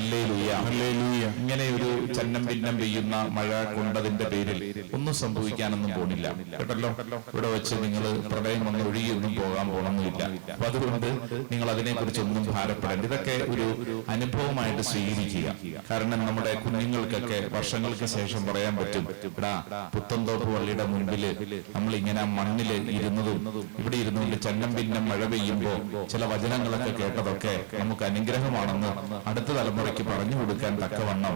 Hallelujah, hallelujah. ഇങ്ങനെ ഒരു ചന്നം ഭിന്നം പെയ്യുന്ന മഴ കൊണ്ടതിന്റെ പേരിൽ ഒന്നും സംഭവിക്കാനൊന്നും പോണില്ല കേട്ടല്ലോ. ഇവിടെ വെച്ച് നിങ്ങൾ പ്രളയം വന്ന് ഒഴുകിയൊന്നും പോകാൻ പോകണമെന്നില്ല. അപ്പൊ അതുകൊണ്ട് നിങ്ങൾ അതിനെക്കുറിച്ചൊന്നും ഭാരപ്പെടേണ്ട. ഇതൊക്കെ ഒരു അനുഭവമായിട്ട് സ്വീകരിക്കുക. കാരണം നമ്മുടെ കുഞ്ഞുങ്ങൾക്കൊക്കെ വർഷങ്ങൾക്ക് ശേഷം പറയാൻ പറ്റും, ഇവിടെ പുത്തൻതോപ്പ് പള്ളിയുടെ മുൻപില് നമ്മൾ ഇങ്ങനെ മണ്ണില് ഇരുന്നതും ഇവിടെ ഇരുന്നുകൊണ്ട് ചന്നം ഭിന്നം മഴ പെയ്യുമ്പോ ചില വചനങ്ങളൊക്കെ കേട്ടതൊക്കെ നമുക്ക് അനുഗ്രഹമാണെന്ന് അടുത്ത തലമുറയ്ക്ക് പറഞ്ഞു കൊടുക്കാൻ തക്കവണ്ണം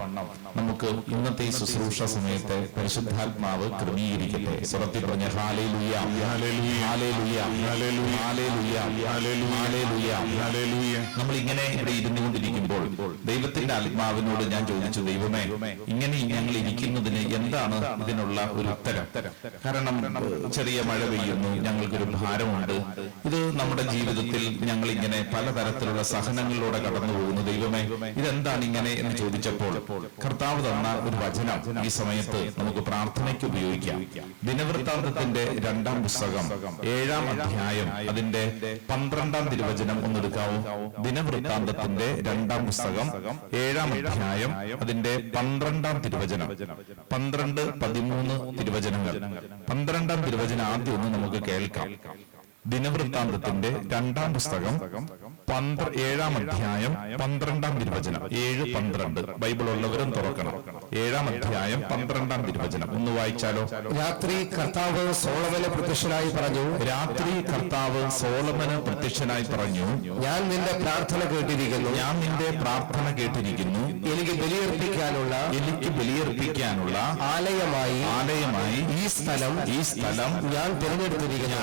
നമുക്ക് ഇന്നത്തെ ഈ ശുശ്രൂഷ സമയത്ത് പരിശുദ്ധാത്മാവ് ക്രമീകരിക്കട്ടെ. സ്വരത്തിൽ പറഞ്ഞ hallelujah, hallelujah, hallelujah, hallelujah, hallelujah, hallelujah. നമ്മൾ ഇങ്ങനെ ഇവിടെ ഇരുന്നുകൊണ്ടിരിക്കുമ്പോൾ ദൈവത്തിന്റെ ആത്മാവിനോട് ഞാൻ ചോദിച്ചു, ദൈവമേ, ഇങ്ങനെ ഞങ്ങൾ ഇരിക്കുന്നതിന് എന്താണ് ഇതിനുള്ള ഒരു ഉത്തരം? കാരണം ചെറിയ മഴ പെയ്യുന്നു, ഞങ്ങൾക്കൊരു ഭാരമുണ്ട്. ഇത് നമ്മുടെ ജീവിതത്തിൽ ഞങ്ങൾ ഇങ്ങനെ പലതരത്തിലുള്ള സഹനങ്ങളിലൂടെ കടന്നു പോകുന്നു. ദൈവമേ, ഇതെന്താണ് ഇങ്ങനെ എന്ന് ചോദിച്ചപ്പോൾ കർത്താവ് തന്ന ഒരു വചനം ഈ സമയത്ത് നമുക്ക് പ്രാർത്ഥനയ്ക്ക് ഉപയോഗിക്കാം. ദിനവൃത്താന്തത്തിന്റെ 2-ാം പുസ്തകം 7-ാം അധ്യായം അതിന്റെ 12-ാം തിരുവചനം ഒന്നെടുക്കാവോ? ദിനവൃത്താന്തത്തിന്റെ 2-ാം പുസ്തകം 7-ാം അധ്യായം അതിന്റെ 12-ാം തിരുവചനം, 12, 13 തിരുവചനങ്ങൾ. 12-ാം തിരുവചനം ആദ്യം ഒന്ന് നമുക്ക് കേൾക്കാം. ദിനവൃത്താന്തത്തിന്റെ 2-ാം പുസ്തകം 7-ാം അധ്യായം 12-ാം തിരുവചനം. 7-12 ബൈബിൾ ഉള്ളവരും തുറക്കണം. 7-ാം അധ്യായം 12-ാം തിരുവചനം ഒന്ന് വായിച്ചാലോ? രാത്രി കർത്താവ് സോളമന് പ്രത്യക്ഷനായി പറഞ്ഞു. രാത്രി കർത്താവ് സോളമന് പ്രത്യക്ഷനായി പറഞ്ഞു, ഞാൻ നിന്റെ പ്രാർത്ഥന കേട്ടിരിക്കുന്നു. ഞാൻ നിന്റെ പ്രാർത്ഥന കേട്ടിരിക്കുന്നു. എനിക്ക് ബലിയർപ്പിക്കാനുള്ള ആലയമായി ഈ സ്ഥലം ഞാൻ തിരഞ്ഞെടുത്തിരിക്കുന്നു.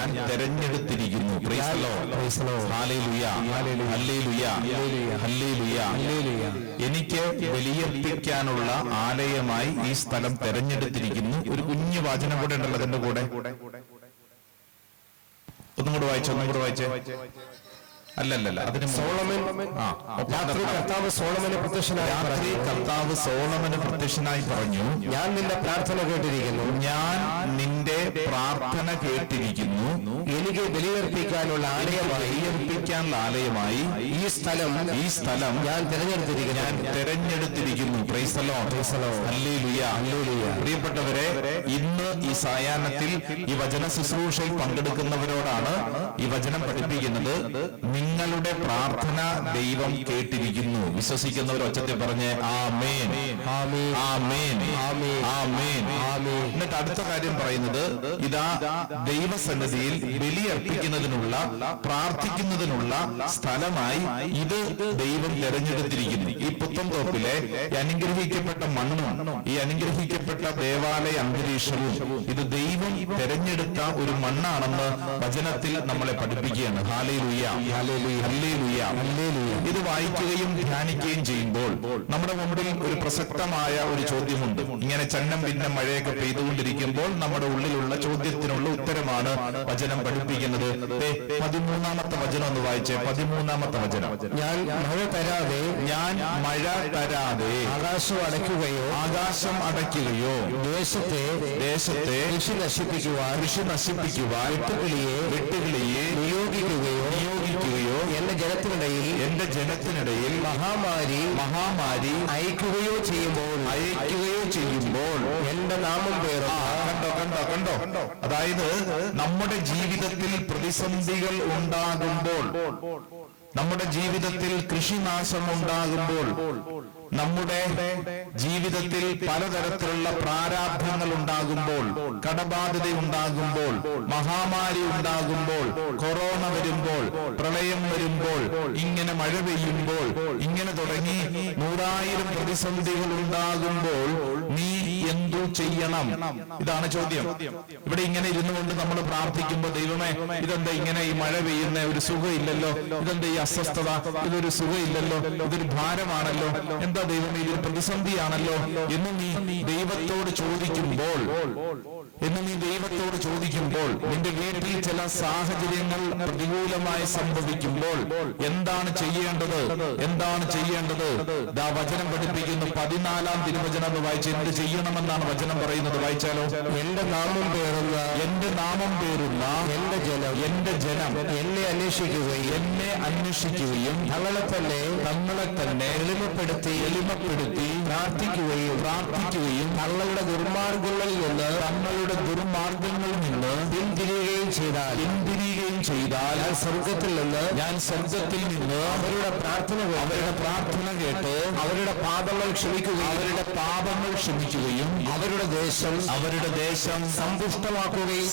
എനിക്ക് ബലിയർപ്പിക്കാനുള്ള ആലയമായി ഈ സ്ഥലം തെരഞ്ഞെടുത്തിരിക്കുന്നു. ഒരു കുഞ്ഞു വാചനം കൂടെ ഉണ്ടല്ലോ അതിന്റെ കൂടെ. ഒന്നും കൂടെ വായിച്ചേ. അല്ലല്ല, അതിന് രാത്രി കർത്താവ് സോളമന് പ്രത്യക്ഷനായി പറഞ്ഞു, ഞാൻ നിന്റെ പ്രാർത്ഥന കേട്ടിരിക്കുന്നു. എനിക്ക് ബലിയർപ്പിക്കാനുള്ള ആലയമായി ഈ സ്ഥലം ഞാൻ തിരഞ്ഞെടുത്തിരിക്കുന്നു. Price the Lord. Hallelujah, hallelujah. പ്രിയപ്പെട്ടവരെ, ഇന്ന് ഈ സായാഹ്നത്തിൽ ഈ വചന ശുശ്രൂഷയിൽ പങ്കെടുക്കുന്നവരോടാണ് ഈ വചനം പഠിപ്പിക്കുന്നത്. നിങ്ങളുടെ പ്രാർത്ഥന ദൈവം കേട്ടിരിക്കുന്നു. വിശ്വസിക്കുന്നവർ ഒച്ചത്തിൽ പറഞ്ഞ് ആമേൻ, ആമേൻ, ആമേൻ, ആമേൻ. എന്നിട്ട് അടുത്ത കാര്യം പറയുന്നത്, ഇതാ ദൈവസന്നിധിയിൽ ബലിയർപ്പിക്കുന്നതിനുള്ള പ്രാർത്ഥിക്കുന്നതിനുള്ള സ്ഥലമായി ഇത് ദൈവം തെരഞ്ഞെടുത്തിരിക്കുന്നു. ഈ പുത്തൻതോപ്പിലെ അനുഗ്രഹിക്കപ്പെട്ട മണ്ണും ഈ അനുഗ്രഹിക്കപ്പെട്ട ദേവാലയ അന്തരീക്ഷവും ഇത് ദൈവം തെരഞ്ഞെടുത്ത ഒരു മണ്ണാണെന്ന് വചനത്തിൽ നമ്മളെ പഠിപ്പിക്കുകയാണ്. Hallelujah, hallelujah, hallelujah, hallelujah. ഇത് വായിക്കുകയും ധ്യാനിക്കുകയും ചെയ്യുമ്പോൾ നമ്മുടെ മുമ്പിൽ ഒരു പ്രസക്തമായ ഒരു ചോദ്യമുണ്ട്. ഇങ്ങനെ ചന്നം ഭിന്നം മഴയൊക്കെ പെയ്തുകൊണ്ടിരിക്കുമ്പോൾ നമ്മുടെ ഉള്ളിലുള്ള ചോദ്യത്തിനുള്ള ഉത്തരമാണ് വചനം പഠിപ്പിക്കുന്നത്. 13-ാമത്തെ വചനം ഒന്ന് വായിച്ചേ. 13-ാമത്തെ വചനം. ഞാൻ മഴ തരാതെ ആകാശം അടയ്ക്കുകയോ ദേശത്തെ കൃഷി നശിപ്പിക്കുവാൻ വെട്ടുകിളിയെ നിയോഗിക്കുകയോ എന്റെ ജനത്തിനിടയിൽ മഹാമാരി അയക്കുകയോ ചെയ്യുമ്പോൾ എന്റെ നാമം കണ്ടോ. അതായത് നമ്മുടെ ജീവിതത്തിൽ പ്രതിസന്ധികൾ ഉണ്ടാകുമ്പോൾ, നമ്മുടെ ജീവിതത്തിൽ കൃഷിനാശം ഉണ്ടാകുമ്പോൾ, നമ്മുടെ ജീവിതത്തിൽ പലതരത്തിലുള്ള പ്രാരാബ്ധങ്ങൾ ഉണ്ടാകുമ്പോൾ, കടബാധ്യത ഉണ്ടാകുമ്പോൾ, മഹാമാരി ഉണ്ടാകുമ്പോൾ, കൊറോണ വരുമ്പോൾ, പ്രളയം വരുമ്പോൾ, ഇങ്ങനെ മഴ പെയ്യുമ്പോൾ, ഇങ്ങനെ തുടങ്ങി 100,000 പ്രതിസന്ധികൾ ഉണ്ടാകുമ്പോൾ നീ എന്തു ചെയ്യണം? ഇതാണ് ചോദ്യം. ഇവിടെ ഇങ്ങനെ ഇരുന്നു കൊണ്ട് നമ്മൾ പ്രാർത്ഥിക്കുമ്പോൾ, ദൈവമേ, ഇതെന്താ ഇങ്ങനെ ഈ മഴ പെയ്യുന്ന ഒരു സുഖമില്ലല്ലോ, ഇതെന്താ ഈ അസ്വസ്ഥത, ഇതൊരു സുഖമില്ലല്ലോ, ഇതൊരു ഭാരമാണല്ലോ, എന്താ ദൈവമേ ഇതൊരു പ്രതിസന്ധിയാണല്ലോ എന്ന് നീ ദൈവത്തോട് ചോദിക്കുമ്പോൾ എന്ന് നീ ദൈവത്തോട് ചോദിക്കുമ്പോൾ, നിന്റെ വീട്ടിൽ ചില സാഹചര്യങ്ങൾ പ്രതികൂലമായി സംഭവിക്കുമ്പോൾ എന്താണ് ചെയ്യേണ്ടത്? വചനം പഠിപ്പിക്കുന്നു. 14-ാം തിരുവചനം എന്ന് വായിച്ച് എന്ത് ചെയ്യണമെന്നാണ് വചനം പറയുന്നത്. വായിച്ചാലോ? എന്റെ നാമം പേറുന്ന എന്റെ ജനം എന്നെ അന്വേഷിക്കുകയും തങ്ങളെ തന്നെ എളിമപ്പെടുത്തി പ്രാർത്ഥിക്കുകയും തങ്ങളുടെ ദുർമാർഗങ്ങളിൽ നിന്ന് പിന്തിരിയുകയും ചെയ്താൽ ഞാൻ സ്വർഗത്തിൽ നിന്ന് അവരുടെ പ്രാർത്ഥന കേട്ട് അവരുടെ പാപങ്ങൾ ക്ഷമിക്കുകയും അവരുടെ ദേശം സമ്പുഷ്ടമാക്കുകയും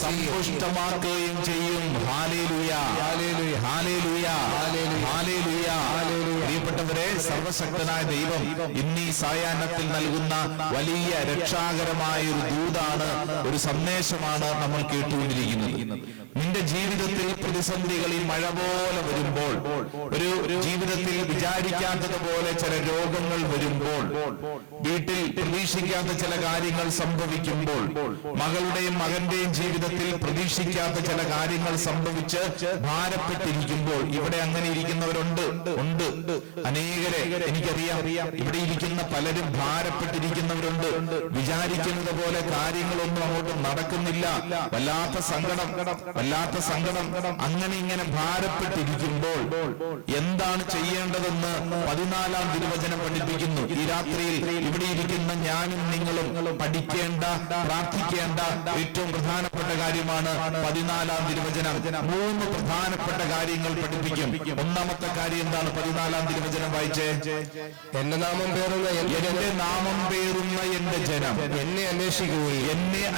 ചെയ്യും. Hallelujah, hallelujah, hallelujah, hallelujah. പ്രിയപ്പെട്ടവരെ, സർവശക്തനായ ദൈവം ഇന്ന് ഈ സായാഹ്നത്തിൽ നൽകുന്ന വലിയ രക്ഷാകരമായ ഒരു ദൂതാണ്, ഒരു സന്ദേശമാണ് നമ്മൾ കേട്ടുകൊണ്ടിരിക്കുന്നത്. നിന്റെ ജീവിതത്തിൽ പ്രതിസന്ധികളിൽ മഴ പോലെ വരുമ്പോൾ, ഒരു ജീവിതത്തിൽ വിചാരിക്കാത്തതുപോലെ ചില രോഗങ്ങൾ വരുമ്പോൾ, വീട്ടിൽ പ്രതീക്ഷിക്കാത്ത ചില കാര്യങ്ങൾ സംഭവിക്കുമ്പോൾ, മകളുടെയും മകന്റെയും ജീവിതത്തിൽ പ്രതീക്ഷിക്കാത്ത ചില കാര്യങ്ങൾ സംഭവിച്ച് ഭാരപ്പെട്ടിരിക്കുമ്പോൾ, ഇവിടെ അങ്ങനെ ഇരിക്കുന്നവരുണ്ട്, അനേകരെ എനിക്കറിയാം. ഇവിടെ ഇരിക്കുന്ന പലരും ഭാരപ്പെട്ടിരിക്കുന്നവരുണ്ട്. വിചാരിക്കുന്നത് പോലെ കാര്യങ്ങളൊന്നും അങ്ങോട്ട് നടക്കുന്നില്ല. വല്ലാത്ത സങ്കടം അങ്ങനെ ഇങ്ങനെ ഭാരപ്പെട്ടിരിക്കുമ്പോൾ എന്താണ് ചെയ്യേണ്ടതെന്ന് 14-ാം തിരുവചനം പഠിപ്പിക്കുന്നു. ഈ രാത്രിയിൽ ഇവിടെ ഇരിക്കുന്ന ഞാനും നിങ്ങളും പഠിക്കേണ്ട, പ്രാർത്ഥിക്കേണ്ട ഏറ്റവും പ്രധാനപ്പെട്ട കാര്യമാണ് 14-ാം തിരുവചനം. 3 പ്രധാനപ്പെട്ട കാര്യങ്ങൾ പഠിപ്പിക്കും. ഒന്നാമത്തെ കാര്യം എന്താണ്? 14-ാം തിരുവചനം വായിച്ചേ. എന്റെ നാമം പേറുന്ന എന്റെ ജനം എന്നെ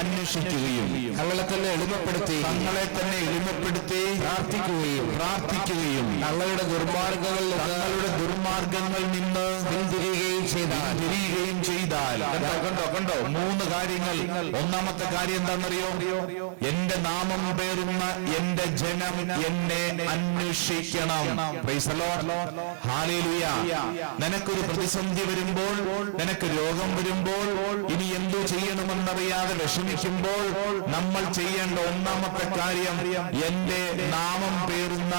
അന്വേഷിക്കുകയും തങ്ങളെ തന്നെ എളിമപ്പെടുത്തി പ്രാർത്ഥിക്കുകയും തങ്ങളുടെ ദുർമാർഗങ്ങളിൽ നിന്ന് പിന്തിരിയുകയും ചെയ്താൽ. കണ്ടോ 3 കാര്യങ്ങൾ. ഒന്നാമത്തെ കാര്യം എന്താണെന്നറിയോ? എന്റെ നാമം പേറുന്ന എന്റെ ജനം എന്നെ അന്വേഷിക്കണം. Price the Lord, hallelujah. നിനക്കൊരു പ്രതിസന്ധി വരുമ്പോൾ, നിനക്ക് രോഗം വരുമ്പോൾ, ഇനി എന്തു ചെയ്യണമെന്നറിയാതെ വിഷമിക്കുമ്പോൾ നമ്മൾ ചെയ്യേണ്ട ഒന്നാമത്തെ കാര്യം, എന്റെ നാമം പേറുന്ന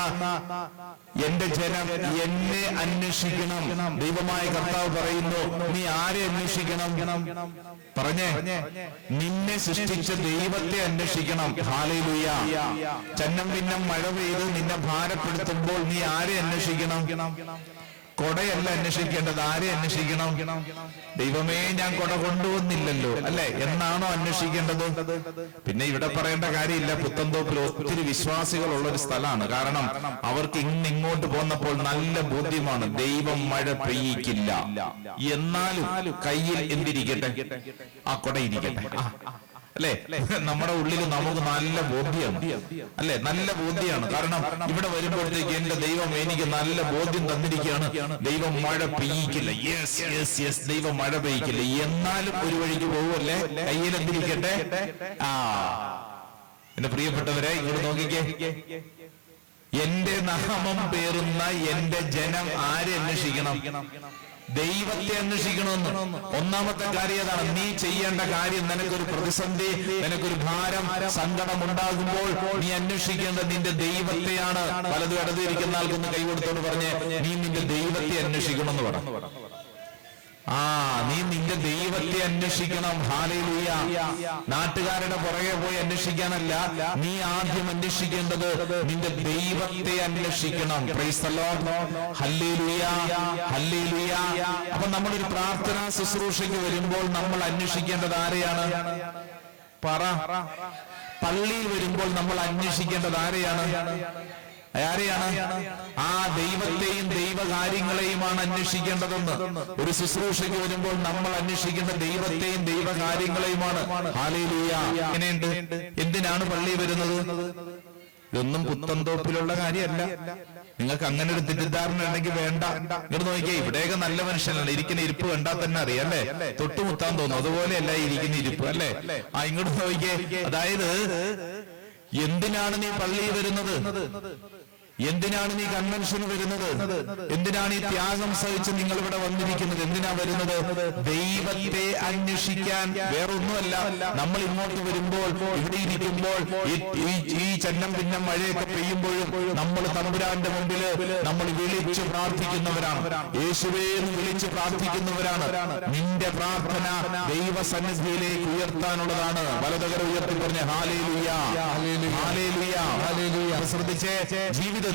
എന്റെ ജനം എന്നെ അന്വേഷിക്കണം. ദൈവമായ കർത്താവ് പറയുന്നു, നീ ആരെ അന്വേഷിക്കണം? പറഞ്ഞേ, നിന്നെ സൃഷ്ടിച്ച ദൈവത്തെ അന്വേഷിക്കണം. ഹല്ലേലൂയ. ചന്നം ഭിന്നം മഴ പെയ്ത് നിന്നെ ഭാരപ്പെടുത്തുമ്പോൾ നീ ആരെ അന്വേഷിക്കണം? കൊടയല്ല അന്വേഷിക്കേണ്ടത്. ആരെ അന്വേഷിക്കണം? ദൈവമേ, ഞാൻ കൊട കൊണ്ടുവന്നില്ലല്ലോ, അല്ലെ എന്നാണോ അന്വേഷിക്കേണ്ടത്? പിന്നെ ഇവിടെ പറയേണ്ട കാര്യമില്ല. പുത്തൻതോപ്പിൽ ഒത്തിരി വിശ്വാസികളുള്ള ഒരു സ്ഥലമാണ്. കാരണം അവർക്ക് ഇങ്ങോട്ട് പോന്നപ്പോൾ നല്ല ബോധ്യമാണ്, ദൈവം മഴ പെയ്യിക്കില്ല. എന്നാലും കയ്യിൽ എന്തിരിക്കട്ടെ? ആ കൊട ഇരിക്കട്ടെ, അല്ലെ? നമ്മുടെ ഉള്ളിൽ നമുക്ക് നല്ല ബോധ്യമാണ്, അല്ലെ? നല്ല ബോധ്യമാണ്. കാരണം ഇവിടെ വരുമ്പോഴത്തേക്ക് എന്റെ ദൈവം എനിക്ക് നല്ല ബോധ്യം തന്നിരിക്കുകയാണ്, ദൈവം മഴ പെയ്യിക്കില്ല. യെസ്, ദൈവം മഴ പെയ്യിക്കില്ല. എന്നാലും ഒരു വഴിക്ക് പോകുമല്ലേ? കയ്യിൽ എന്തിരിക്കട്ടെ? എന്റെ പ്രിയപ്പെട്ടവരെ, ഇങ്ങോട്ട് നോക്കിക്കേ. എന്റെ നാമം പേറുന്ന എന്റെ ജനം ആരെ അന്വേഷിക്കണം? ദൈവത്തെ അന്വേഷിക്കണമെന്ന്. ഒന്നാമത്തെ കാര്യം അതാണ്. നീ ചെയ്യേണ്ട കാര്യം, നിനക്കൊരു പ്രതിസന്ധി, നിനക്കൊരു ഭാരം, സങ്കടം ഉണ്ടാകുമ്പോൾ നീ അന്വേഷിക്കേണ്ടത് നിന്റെ ദൈവത്തെയാണ്. പലതും ഇടതിരിക്കുന്ന ആൾക്കൊന്ന് കൈകൊടുത്തോട് പറഞ്ഞ്, നീ നിന്റെ ദൈവത്തെ അന്വേഷിക്കണമെന്ന് പറഞ്ഞു. നീ നിന്റെ ദൈവത്തെ അന്വേഷിക്കണം. ഹല്ലേലൂയ. നാട്ടുകാരുടെ പുറകെ പോയി അന്വേഷിക്കാനല്ല, നീ ആദ്യം അന്വേഷിക്കേണ്ടത് നിന്റെ ദൈവത്തെ അന്വേഷിക്കണം. Price the Lord, hallelujah, hallelujah. അപ്പൊ നമ്മളൊരു പ്രാർത്ഥനാ ശുശ്രൂഷയ്ക്ക് വരുമ്പോൾ നമ്മൾ അന്വേഷിക്കേണ്ടത് ആരെയാണ്? പറ. പള്ളിയിൽ വരുമ്പോൾ നമ്മൾ അന്വേഷിക്കേണ്ടത് ആരെയാണ്? ആ ദൈവത്തെയും ദൈവകാര്യങ്ങളെയുമാണ് അന്വേഷിക്കേണ്ടതെന്ന്. ഒരു ശുശ്രൂഷയ്ക്ക് വരുമ്പോൾ നമ്മൾ അന്വേഷിക്കേണ്ട ദൈവത്തെയും ദൈവകാര്യങ്ങളെയുമാണ്. ഹല്ലേലൂയ. എങ്ങനെയുണ്ട്? എന്തിനാണ് പള്ളി വരുന്നത്? ഇതൊന്നും പുത്തൻതോപ്പിലുള്ള കാര്യമല്ല. നിങ്ങൾക്ക് അങ്ങനെ ഒരു തെറ്റിദ്ധാരണ ഉണ്ടെങ്കിൽ വേണ്ട. ഇങ്ങോട്ട് നോക്കിയേ, ഇവിടെയൊക്കെ നല്ല മനുഷ്യനല്ല. ഇരിക്കുന്ന ഇരിപ്പ് കണ്ടാൽ തന്നെ അറിയാം, അല്ലെ? തൊട്ടുമുത്താൻ തോന്നും. അതുപോലെയല്ല ഇരിക്കുന്ന ഇരിപ്പ്, അല്ലെ? ഇങ്ങോട്ട് നോക്കിയേ. അതായത് എന്തിനാണ് നീ പള്ളിയിൽ വരുന്നത്? എന്തിനാണ് നീ കൺവെൻഷന് വരുന്നത്? എന്തിനാണ് ഈ ത്യാഗം സഹിച്ച് നിങ്ങൾ ഇവിടെ വന്നിരിക്കുന്നത്? എന്തിനാ വരുന്നത്? ദൈവത്തെ അന്വേഷിക്കാൻ. വേറൊന്നുമല്ല. നമ്മൾ ഇങ്ങോട്ട് വരുമ്പോൾ, ഇവിടെ ഇരിക്കുമ്പോൾ, ഈ ചന്നം ഭിന്നം മഴയൊക്കെ പെയ്യുമ്പോഴും നമ്മൾ തമ്പുരാന്റെ മുമ്പിൽ നമ്മൾ വിളിച്ച് പ്രാർത്ഥിക്കുന്നവരാണ്. യേശുവേ എന്ന് വിളിച്ച് പ്രാർത്ഥിക്കുന്നവരാണ്. നിന്റെ പ്രാർത്ഥന ദൈവസന്നിധിയിലേക്ക് ഉയർത്താനുള്ളതാണ്. വലതുകര ഉയർത്തി പറഞ്ഞ ഹല്ലേലൂയ, ഹല്ലേലൂയ, ഹല്ലേലൂയ. ശ്രദ്ധിച്ചേ, ജീവിതത്തിൽ